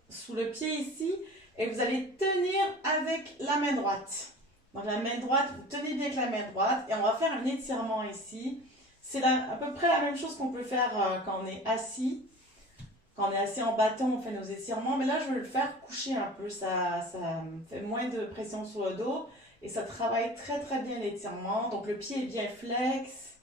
sous le pied ici. Et vous allez tenir avec la main droite. Donc, la main droite, vous tenez bien avec la main droite. Et on va faire un étirement ici. C'est à peu près la même chose qu'on peut faire quand on est assis. Quand on est assis en bâton, on fait nos étirements. Mais là, je veux le faire coucher un peu. Ça fait moins de pression sur le dos. Et ça travaille très bien l'étirement. Donc, le pied est bien flex.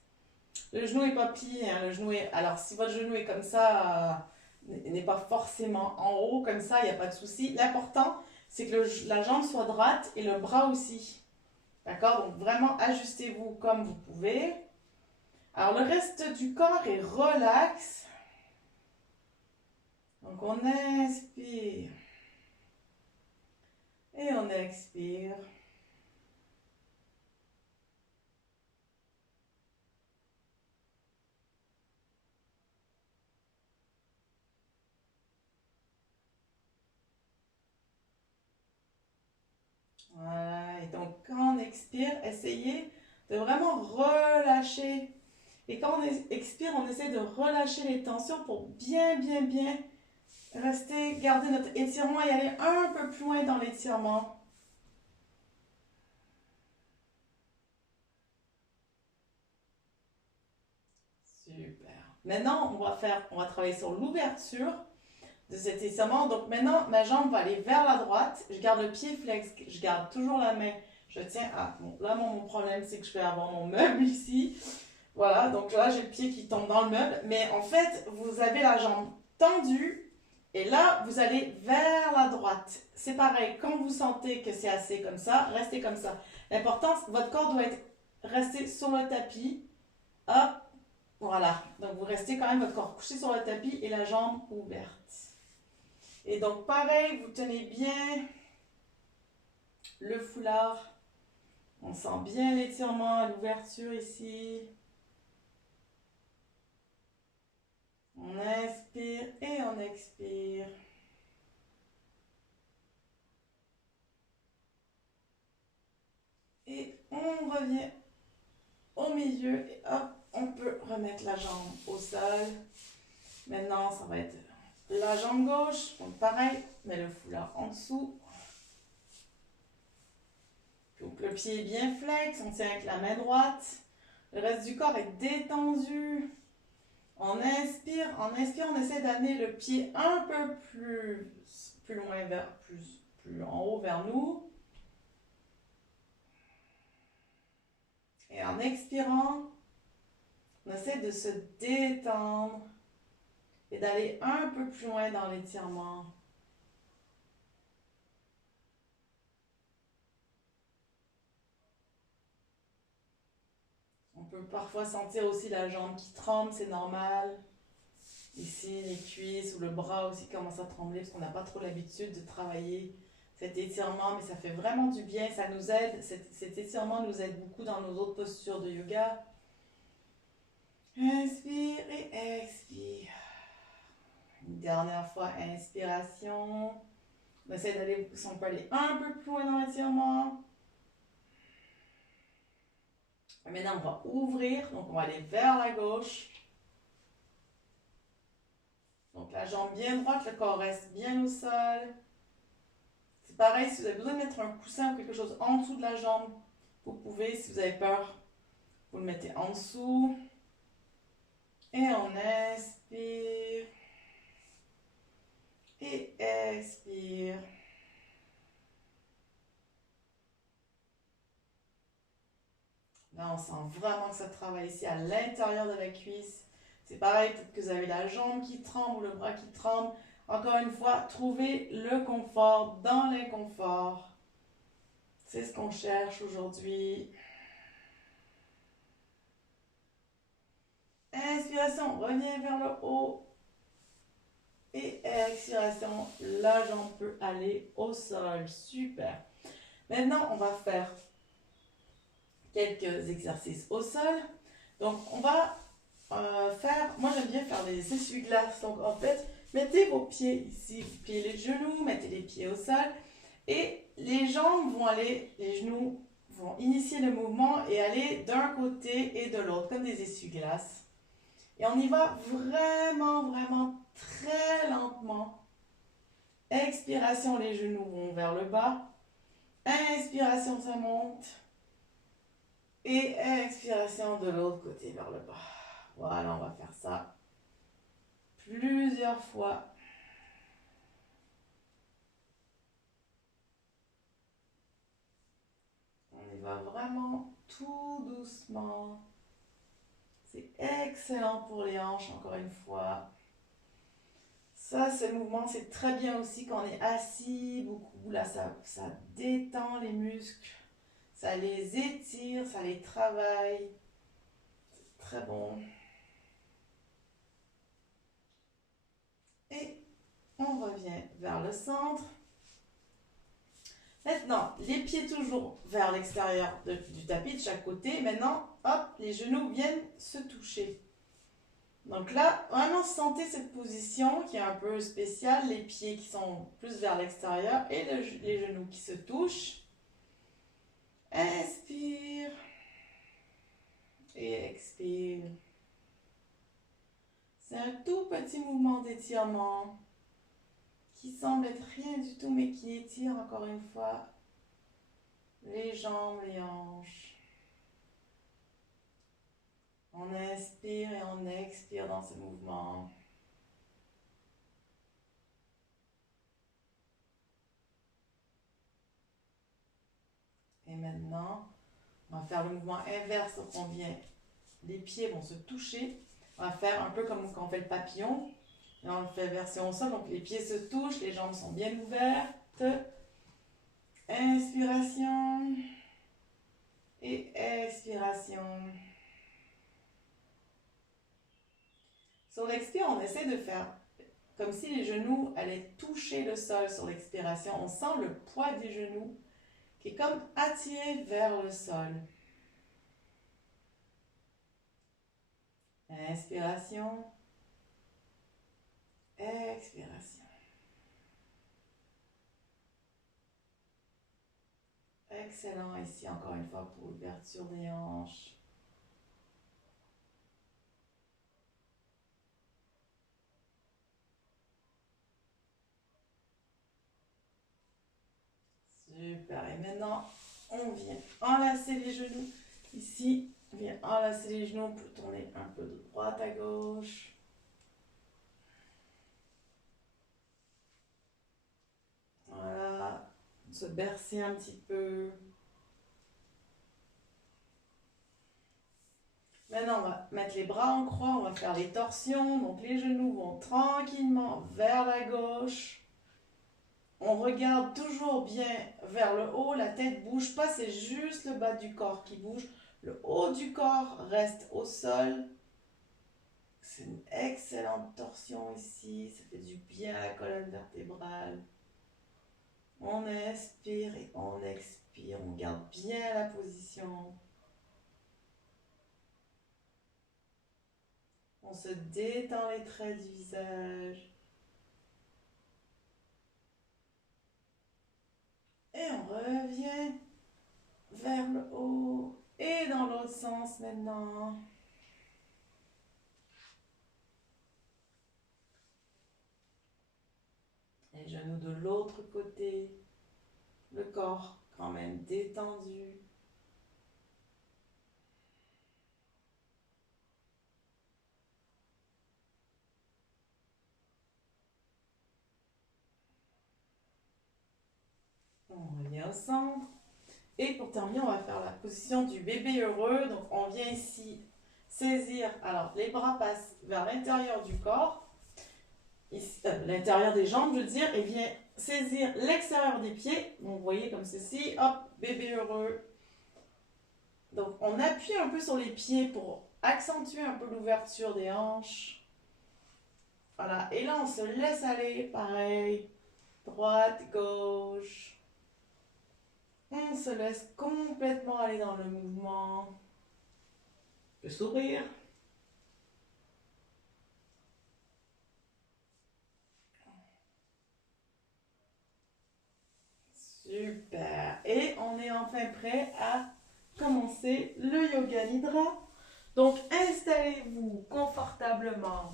Le genou n'est pas plié. Hein. Le genou est... Alors, si votre genou est comme ça, n'est pas forcément en haut, comme ça, il n'y a pas de souci. L'important, c'est que la jambe soit droite et le bras aussi. D'accord? Donc, vraiment, ajustez-vous comme vous pouvez. Alors, le reste du corps est relax. Donc, on inspire. Et on expire. Voilà. Et donc, quand on expire, essayez de vraiment relâcher. Et quand on expire, on essaie de relâcher les tensions pour bien rester, garder notre étirement et aller un peu plus loin dans l'étirement. Super. Maintenant, on va travailler sur l'ouverture de cet étirement. Donc maintenant, ma jambe va aller vers la droite. Je garde le pied flex, je garde toujours la main. Je tiens à... Bon, là, mon problème, c'est que je vais avoir mon meuble ici. Voilà, donc là, j'ai le pied qui tombe dans le meuble. Mais en fait, vous avez la jambe tendue. Et là, vous allez vers la droite. C'est pareil, quand vous sentez que c'est assez comme ça, restez comme ça. L'important, votre corps doit être resté sur le tapis. Hop, voilà. Donc, vous restez quand même votre corps couché sur le tapis et la jambe ouverte. Et donc, pareil, vous tenez bien le foulard. On sent bien l'étirement, l'ouverture ici. On inspire et on expire. Et on revient au milieu et hop, on peut remettre la jambe au sol. Maintenant, ça va être la jambe gauche. Donc pareil, on met le foulard en dessous. Donc le pied est bien flex, on tient avec la main droite. Le reste du corps est détendu. On inspire, on essaie d'amener le pied un peu plus loin plus en haut vers nous. Et en expirant, on essaie de se détendre et d'aller un peu plus loin dans l'étirement. On peut parfois sentir aussi la jambe qui tremble, c'est normal. Ici, les cuisses ou le bras aussi commencent à trembler parce qu'on n'a pas trop l'habitude de travailler cet étirement, mais ça fait vraiment du bien, ça nous aide. Cet étirement nous aide beaucoup dans nos autres postures de yoga. Inspire et expire. Une dernière fois, inspiration. On essaie d'aller, si on peut aller un peu plus loin dans l'étirement. Maintenant, on va ouvrir, donc on va aller vers la gauche. Donc la jambe bien droite, le corps reste bien au sol. C'est pareil, si vous avez besoin de mettre un coussin ou quelque chose en dessous de la jambe, vous pouvez, si vous avez peur, vous le mettez en dessous. Et on inspire. Et expire. Là, on sent vraiment que ça travaille ici à l'intérieur de la cuisse. C'est pareil, peut-être que vous avez la jambe qui tremble ou le bras qui tremble. Encore une fois, trouvez le confort dans l'inconfort. C'est ce qu'on cherche aujourd'hui. Inspiration, reviens vers le haut. Et expiration, la jambe peut aller au sol. Super. Maintenant, on va faire quelques exercices au sol. Donc, on va moi j'aime bien faire des essuie-glaces. Donc, en fait, mettez vos pieds ici, vous pliez les genoux, mettez les pieds au sol. Et les jambes vont aller, les genoux vont initier le mouvement et aller d'un côté et de l'autre, comme des essuie-glaces. Et on y va vraiment, vraiment très lentement. Expiration, les genoux vont vers le bas. Inspiration, ça monte. Et expiration de l'autre côté vers le bas. Voilà, on va faire ça plusieurs fois. On y va vraiment tout doucement. C'est excellent pour les hanches, encore une fois. Ça, ce mouvement, c'est très bien aussi quand on est assis beaucoup. Là, ça détend les muscles. Ça les étire, ça les travaille. C'est très bon. Et on revient vers le centre. Maintenant, les pieds toujours vers l'extérieur du tapis de chaque côté. Maintenant, hop, les genoux viennent se toucher. Donc là, vraiment sentez cette position qui est un peu spéciale. Les pieds qui sont plus vers l'extérieur et les genoux qui se touchent. Inspire. Et expire. C'est un tout petit mouvement d'étirement qui semble être rien du tout, mais qui étire encore une fois les jambes, les hanches. On inspire et on expire dans ce mouvement. Et maintenant, on va faire le mouvement inverse. Donc on vient, les pieds vont se toucher. On va faire un peu comme quand on fait le papillon. Et on le fait version au sol. Donc les pieds se touchent, les jambes sont bien ouvertes. Inspiration. Et expiration. Sur l'expire, on essaie de faire comme si les genoux allaient toucher le sol sur l'expiration. On sent le poids des genoux qui est comme attiré vers le sol. Inspiration. Expiration. Excellent ici encore une fois pour l'ouverture des hanches. Super. Et maintenant, on vient enlacer les genoux. Ici, on vient enlacer les genoux. On peut tourner un peu de droite à gauche. Voilà. Se bercer un petit peu. Maintenant, on va mettre les bras en croix. On va faire les torsions. Donc, les genoux vont tranquillement vers la gauche. On regarde toujours bien vers le haut, la tête bouge pas, c'est juste le bas du corps qui bouge. Le haut du corps reste au sol. C'est une excellente torsion ici, ça fait du bien à la colonne vertébrale. On inspire et on expire, on garde bien la position. On se détend les traits du visage. Et on revient vers le haut. Et dans l'autre sens maintenant. Les genoux de l'autre côté. Le corps quand même détendu. On revient au centre. Et pour terminer, on va faire la position du bébé heureux. Donc on vient ici saisir. Alors les bras passent vers l'intérieur du corps. L'intérieur des jambes, je veux dire. Et vient saisir l'extérieur des pieds. Donc vous voyez comme ceci. Hop, bébé heureux. Donc on appuie un peu sur les pieds pour accentuer un peu l'ouverture des hanches. Voilà. Et là on se laisse aller. Pareil. Droite, gauche. On se laisse complètement aller dans le mouvement. Le sourire. Super. Et on est enfin prêt à commencer le yoga nidra. Donc installez-vous confortablement.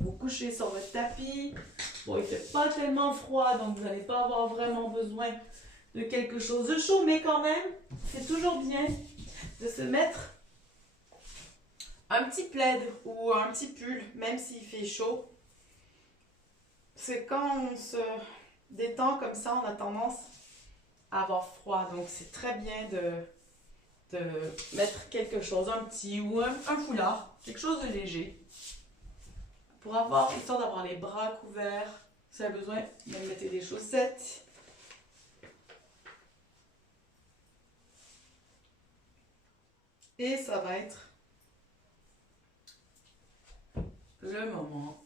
Vous couchez sur votre tapis. Bon, il ne fait pas tellement froid, donc vous n'allez pas avoir vraiment besoin de quelque chose de chaud, mais quand même, c'est toujours bien de se mettre un petit plaid ou un petit pull, même s'il fait chaud. C'est quand on se détend comme ça, on a tendance à avoir froid. Donc c'est très bien de mettre quelque chose, un petit ou un foulard, quelque chose de léger. Pour avoir, histoire d'avoir les bras couverts, si vous avez besoin, même mettez des chaussettes. Et ça va être le moment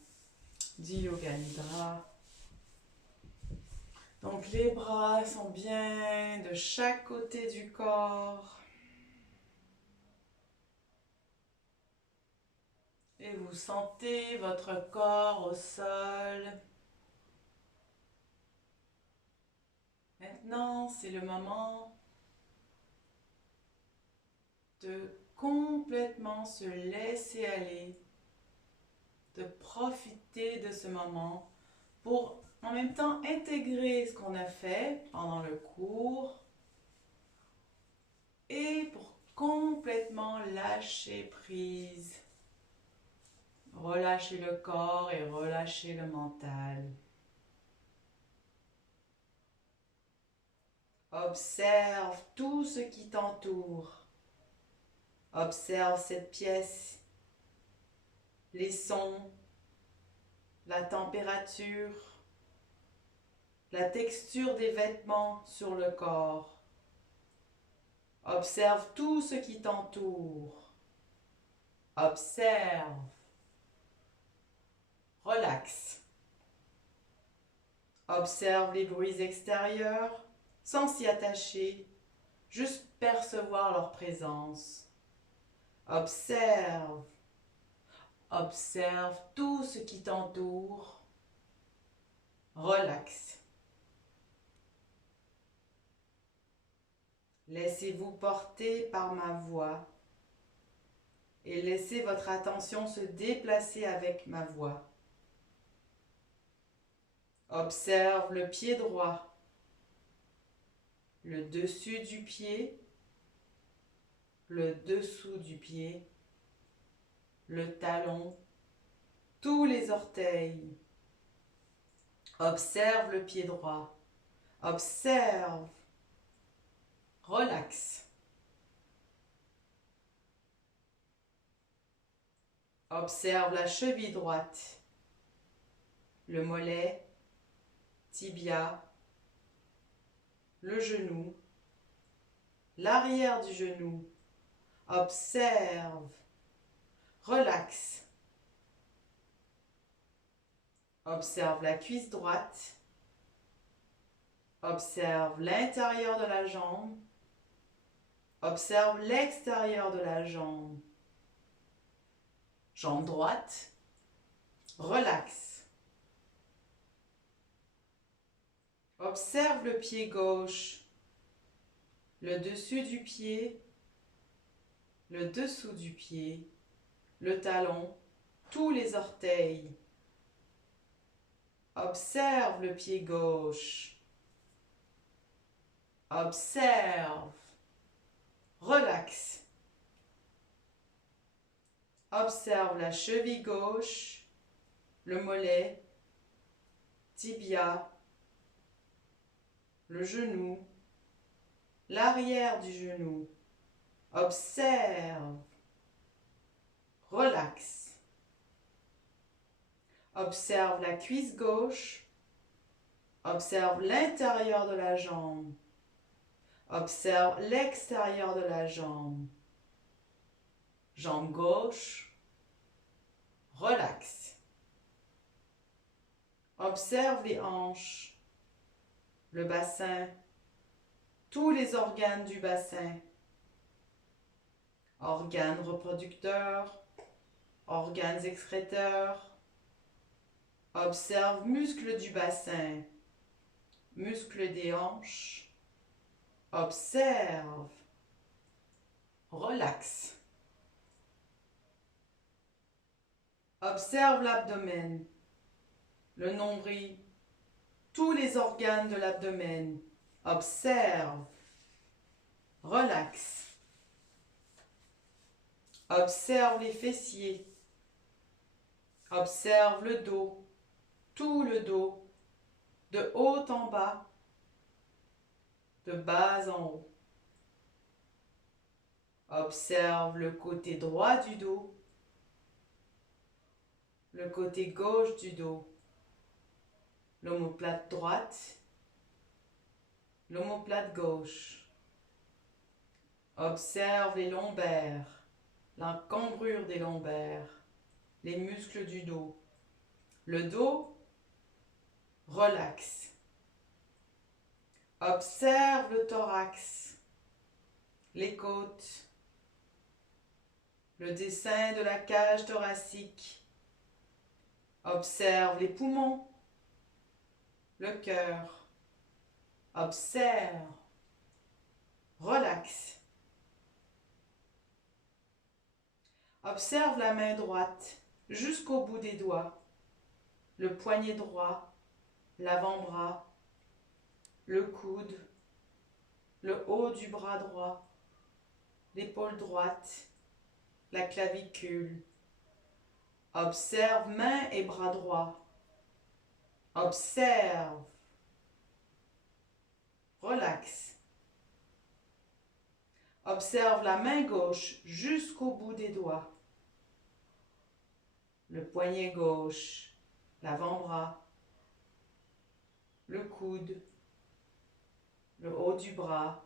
du yoga nidra. Donc les bras sont bien de chaque côté du corps. Et vous sentez votre corps au sol. Maintenant, c'est le moment de complètement se laisser aller, de profiter de ce moment pour en même temps intégrer ce qu'on a fait pendant le cours et pour complètement lâcher prise. Relâchez le corps et relâchez le mental. Observe tout ce qui t'entoure. Observe cette pièce, les sons, la température, la texture des vêtements sur le corps. Observe tout ce qui t'entoure. Observe. Relaxe. Observe les bruits extérieurs sans s'y attacher, juste percevoir leur présence. Observe. Observe tout ce qui t'entoure. Relaxe. Laissez-vous porter par ma voix et laissez votre attention se déplacer avec ma voix. Observe le pied droit, le dessus du pied, le dessous du pied, le talon, tous les orteils. Observe le pied droit. Observe. Relaxe. Observe la cheville droite, le mollet, tibia, le genou, l'arrière du genou. Observe. Relaxe. Observe la cuisse droite. Observe l'intérieur de la jambe. Observe l'extérieur de la jambe. Jambe droite. Relaxe. Observe le pied gauche, le dessus du pied, le dessous du pied, le talon, tous les orteils. Observe le pied gauche. Observe. Relaxe. Observe la cheville gauche, le mollet, tibia, le genou, l'arrière du genou. Observe. Relaxe. Observe la cuisse gauche. Observe l'intérieur de la jambe. Observe l'extérieur de la jambe. Jambe gauche. Relaxe. Observe les hanches, le bassin, tous les organes du bassin. Organes reproducteurs, organes excréteurs. Observe muscles du bassin, muscles des hanches, Observe. Relaxe. Observe l'abdomen, le nombril, tous les organes de l'abdomen. Observe. Relaxe. Observe les fessiers. Observe le dos, tout le dos, de haut en bas, de bas en haut. Observe le côté droit du dos, le côté gauche du dos, l'omoplate droite, l'omoplate gauche. Observe les lombaires, l'encombrure des lombaires, les muscles du dos. Le dos, relaxe. Observe le thorax, les côtes, le dessin de la cage thoracique. Observe les poumons, le cœur. Observe, relaxe. Observe la main droite jusqu'au bout des doigts, le poignet droit, l'avant-bras, le coude, le haut du bras droit, l'épaule droite, la clavicule. Observe main et bras droit. Observe. Relaxe. Observe la main gauche jusqu'au bout des doigts. Le poignet gauche, l'avant-bras, le coude, le haut du bras,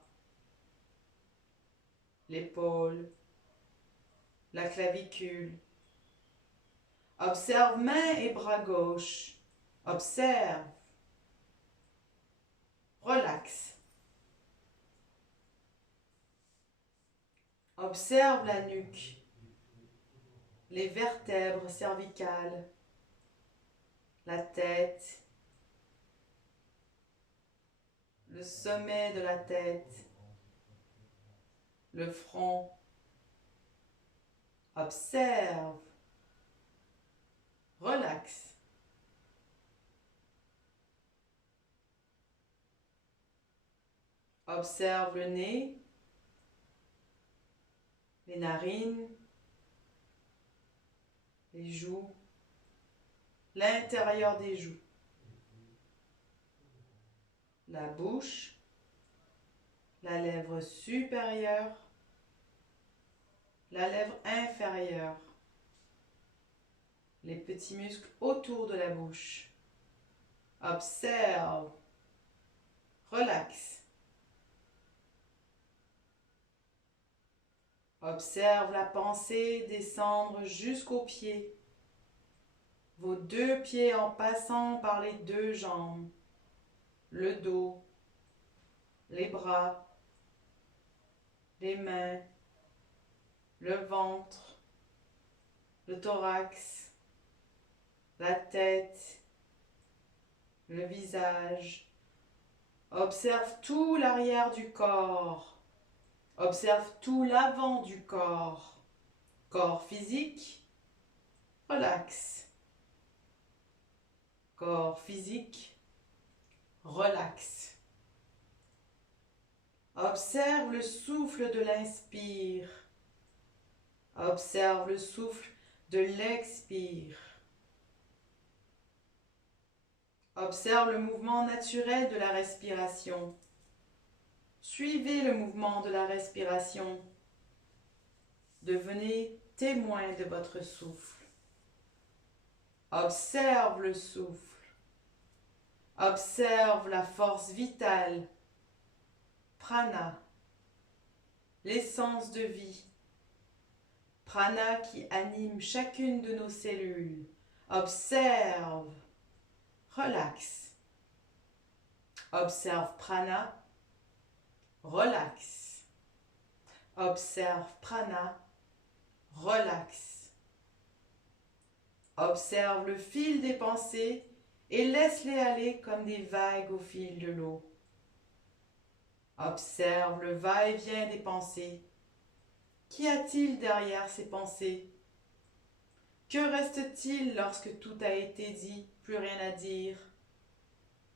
l'épaule, la clavicule. Observe main et bras gauche. Observe. Relaxe. Observe la nuque, les vertèbres cervicales, la tête, le sommet de la tête, le front. Observe. Relaxe. Observe le nez, les narines, les joues, l'intérieur des joues, la bouche, la lèvre supérieure, la lèvre inférieure, les petits muscles autour de la bouche. Observe. Relaxe. Observe la pensée descendre jusqu'aux pieds, vos deux pieds en passant par les deux jambes, le dos, les bras, les mains, le ventre, le thorax, la tête, le visage. Observe tout l'arrière du corps. Observe tout l'avant du corps. Corps physique, relaxe. Corps physique, relaxe. Observe le souffle de l'inspire. Observe le souffle de l'expire. Observe le mouvement naturel de la respiration. Suivez le mouvement de la respiration. Devenez témoin de votre souffle. Observe le souffle. Observe la force vitale. Prana, l'essence de vie. Prana qui anime chacune de nos cellules. Observe. Relaxe. Observe prana. Relaxe. Observe prana. Relaxe. Observe le fil des pensées et laisse-les aller comme des vagues au fil de l'eau. Observe le va-et-vient des pensées. Qu'y a-t-il derrière ces pensées? Que reste-t-il lorsque tout a été dit, plus rien à dire?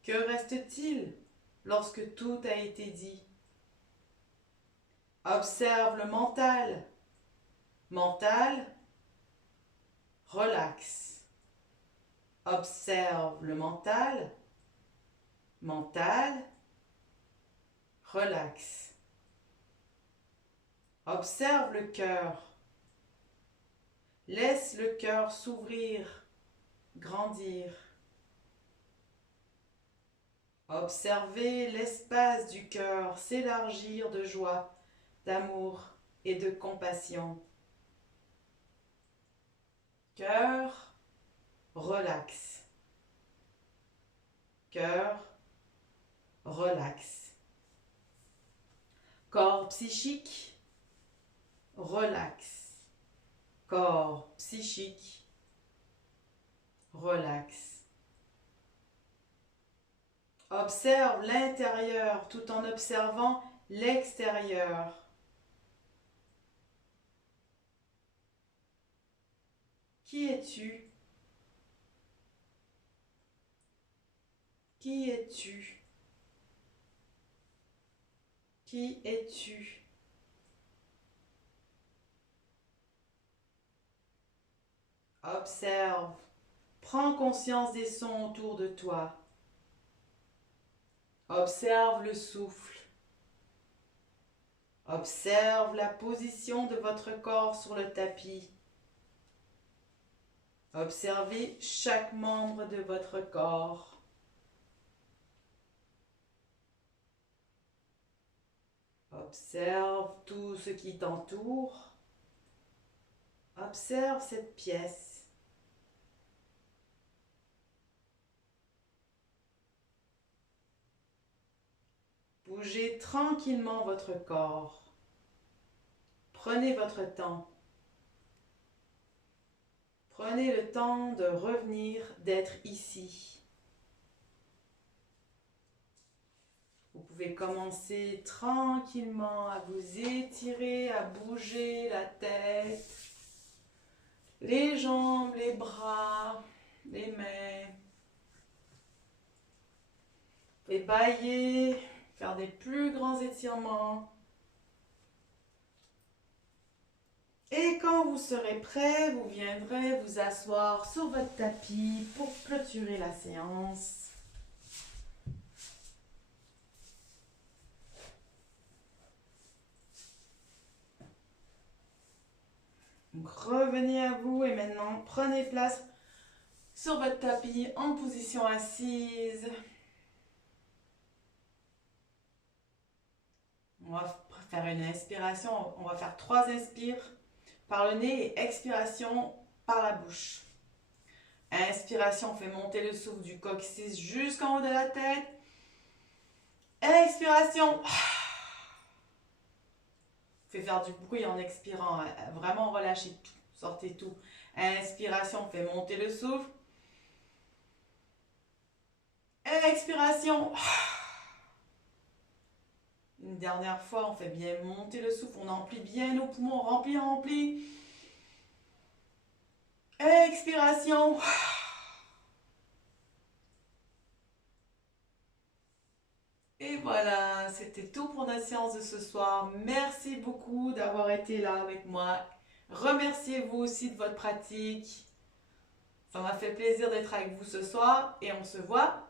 Que reste-t-il lorsque tout a été dit? Observe le mental. Mental, relax. Observe le mental. Mental, relax. Observe le cœur. Laisse le cœur s'ouvrir, grandir. Observez l'espace du cœur s'élargir de joie, d'amour et de compassion. Cœur, relax. Cœur, relax. Corps psychique, relax. Corps psychique, relax. Observe l'intérieur tout en observant l'extérieur. Qui es-tu? Qui es-tu? Qui es-tu? Observe. Prends conscience des sons autour de toi. Observe le souffle. Observe la position de votre corps sur le tapis. Observez chaque membre de votre corps. Observe tout ce qui t'entoure. Observe cette pièce. Bougez tranquillement votre corps. Prenez votre temps. Prenez le temps de revenir, d'être ici. Vous pouvez commencer tranquillement à vous étirer, à bouger la tête, les jambes, les bras, les mains. Vous pouvez bâiller, faire des plus grands étirements. Et quand vous serez prêt, vous viendrez vous asseoir sur votre tapis pour clôturer la séance. Donc revenez à vous et maintenant prenez place sur votre tapis en position assise. On va faire une inspiration, on va faire 3 inspires par le nez et expiration par la bouche. Inspiration, on fait monter le souffle du coccyx jusqu'en haut de la tête. Expiration. Fait faire du bruit en expirant, vraiment relâchez tout, sortez tout. Inspiration, on fait monter le souffle. Expiration. Une dernière fois, on fait bien monter le souffle, on emplit bien nos poumons, on remplit. Expiration. Et voilà, c'était tout pour notre séance de ce soir. Merci beaucoup d'avoir été là avec moi. Remerciez-vous aussi de votre pratique. Ça m'a fait plaisir d'être avec vous ce soir et on se voit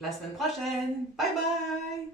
la semaine prochaine. Bye bye!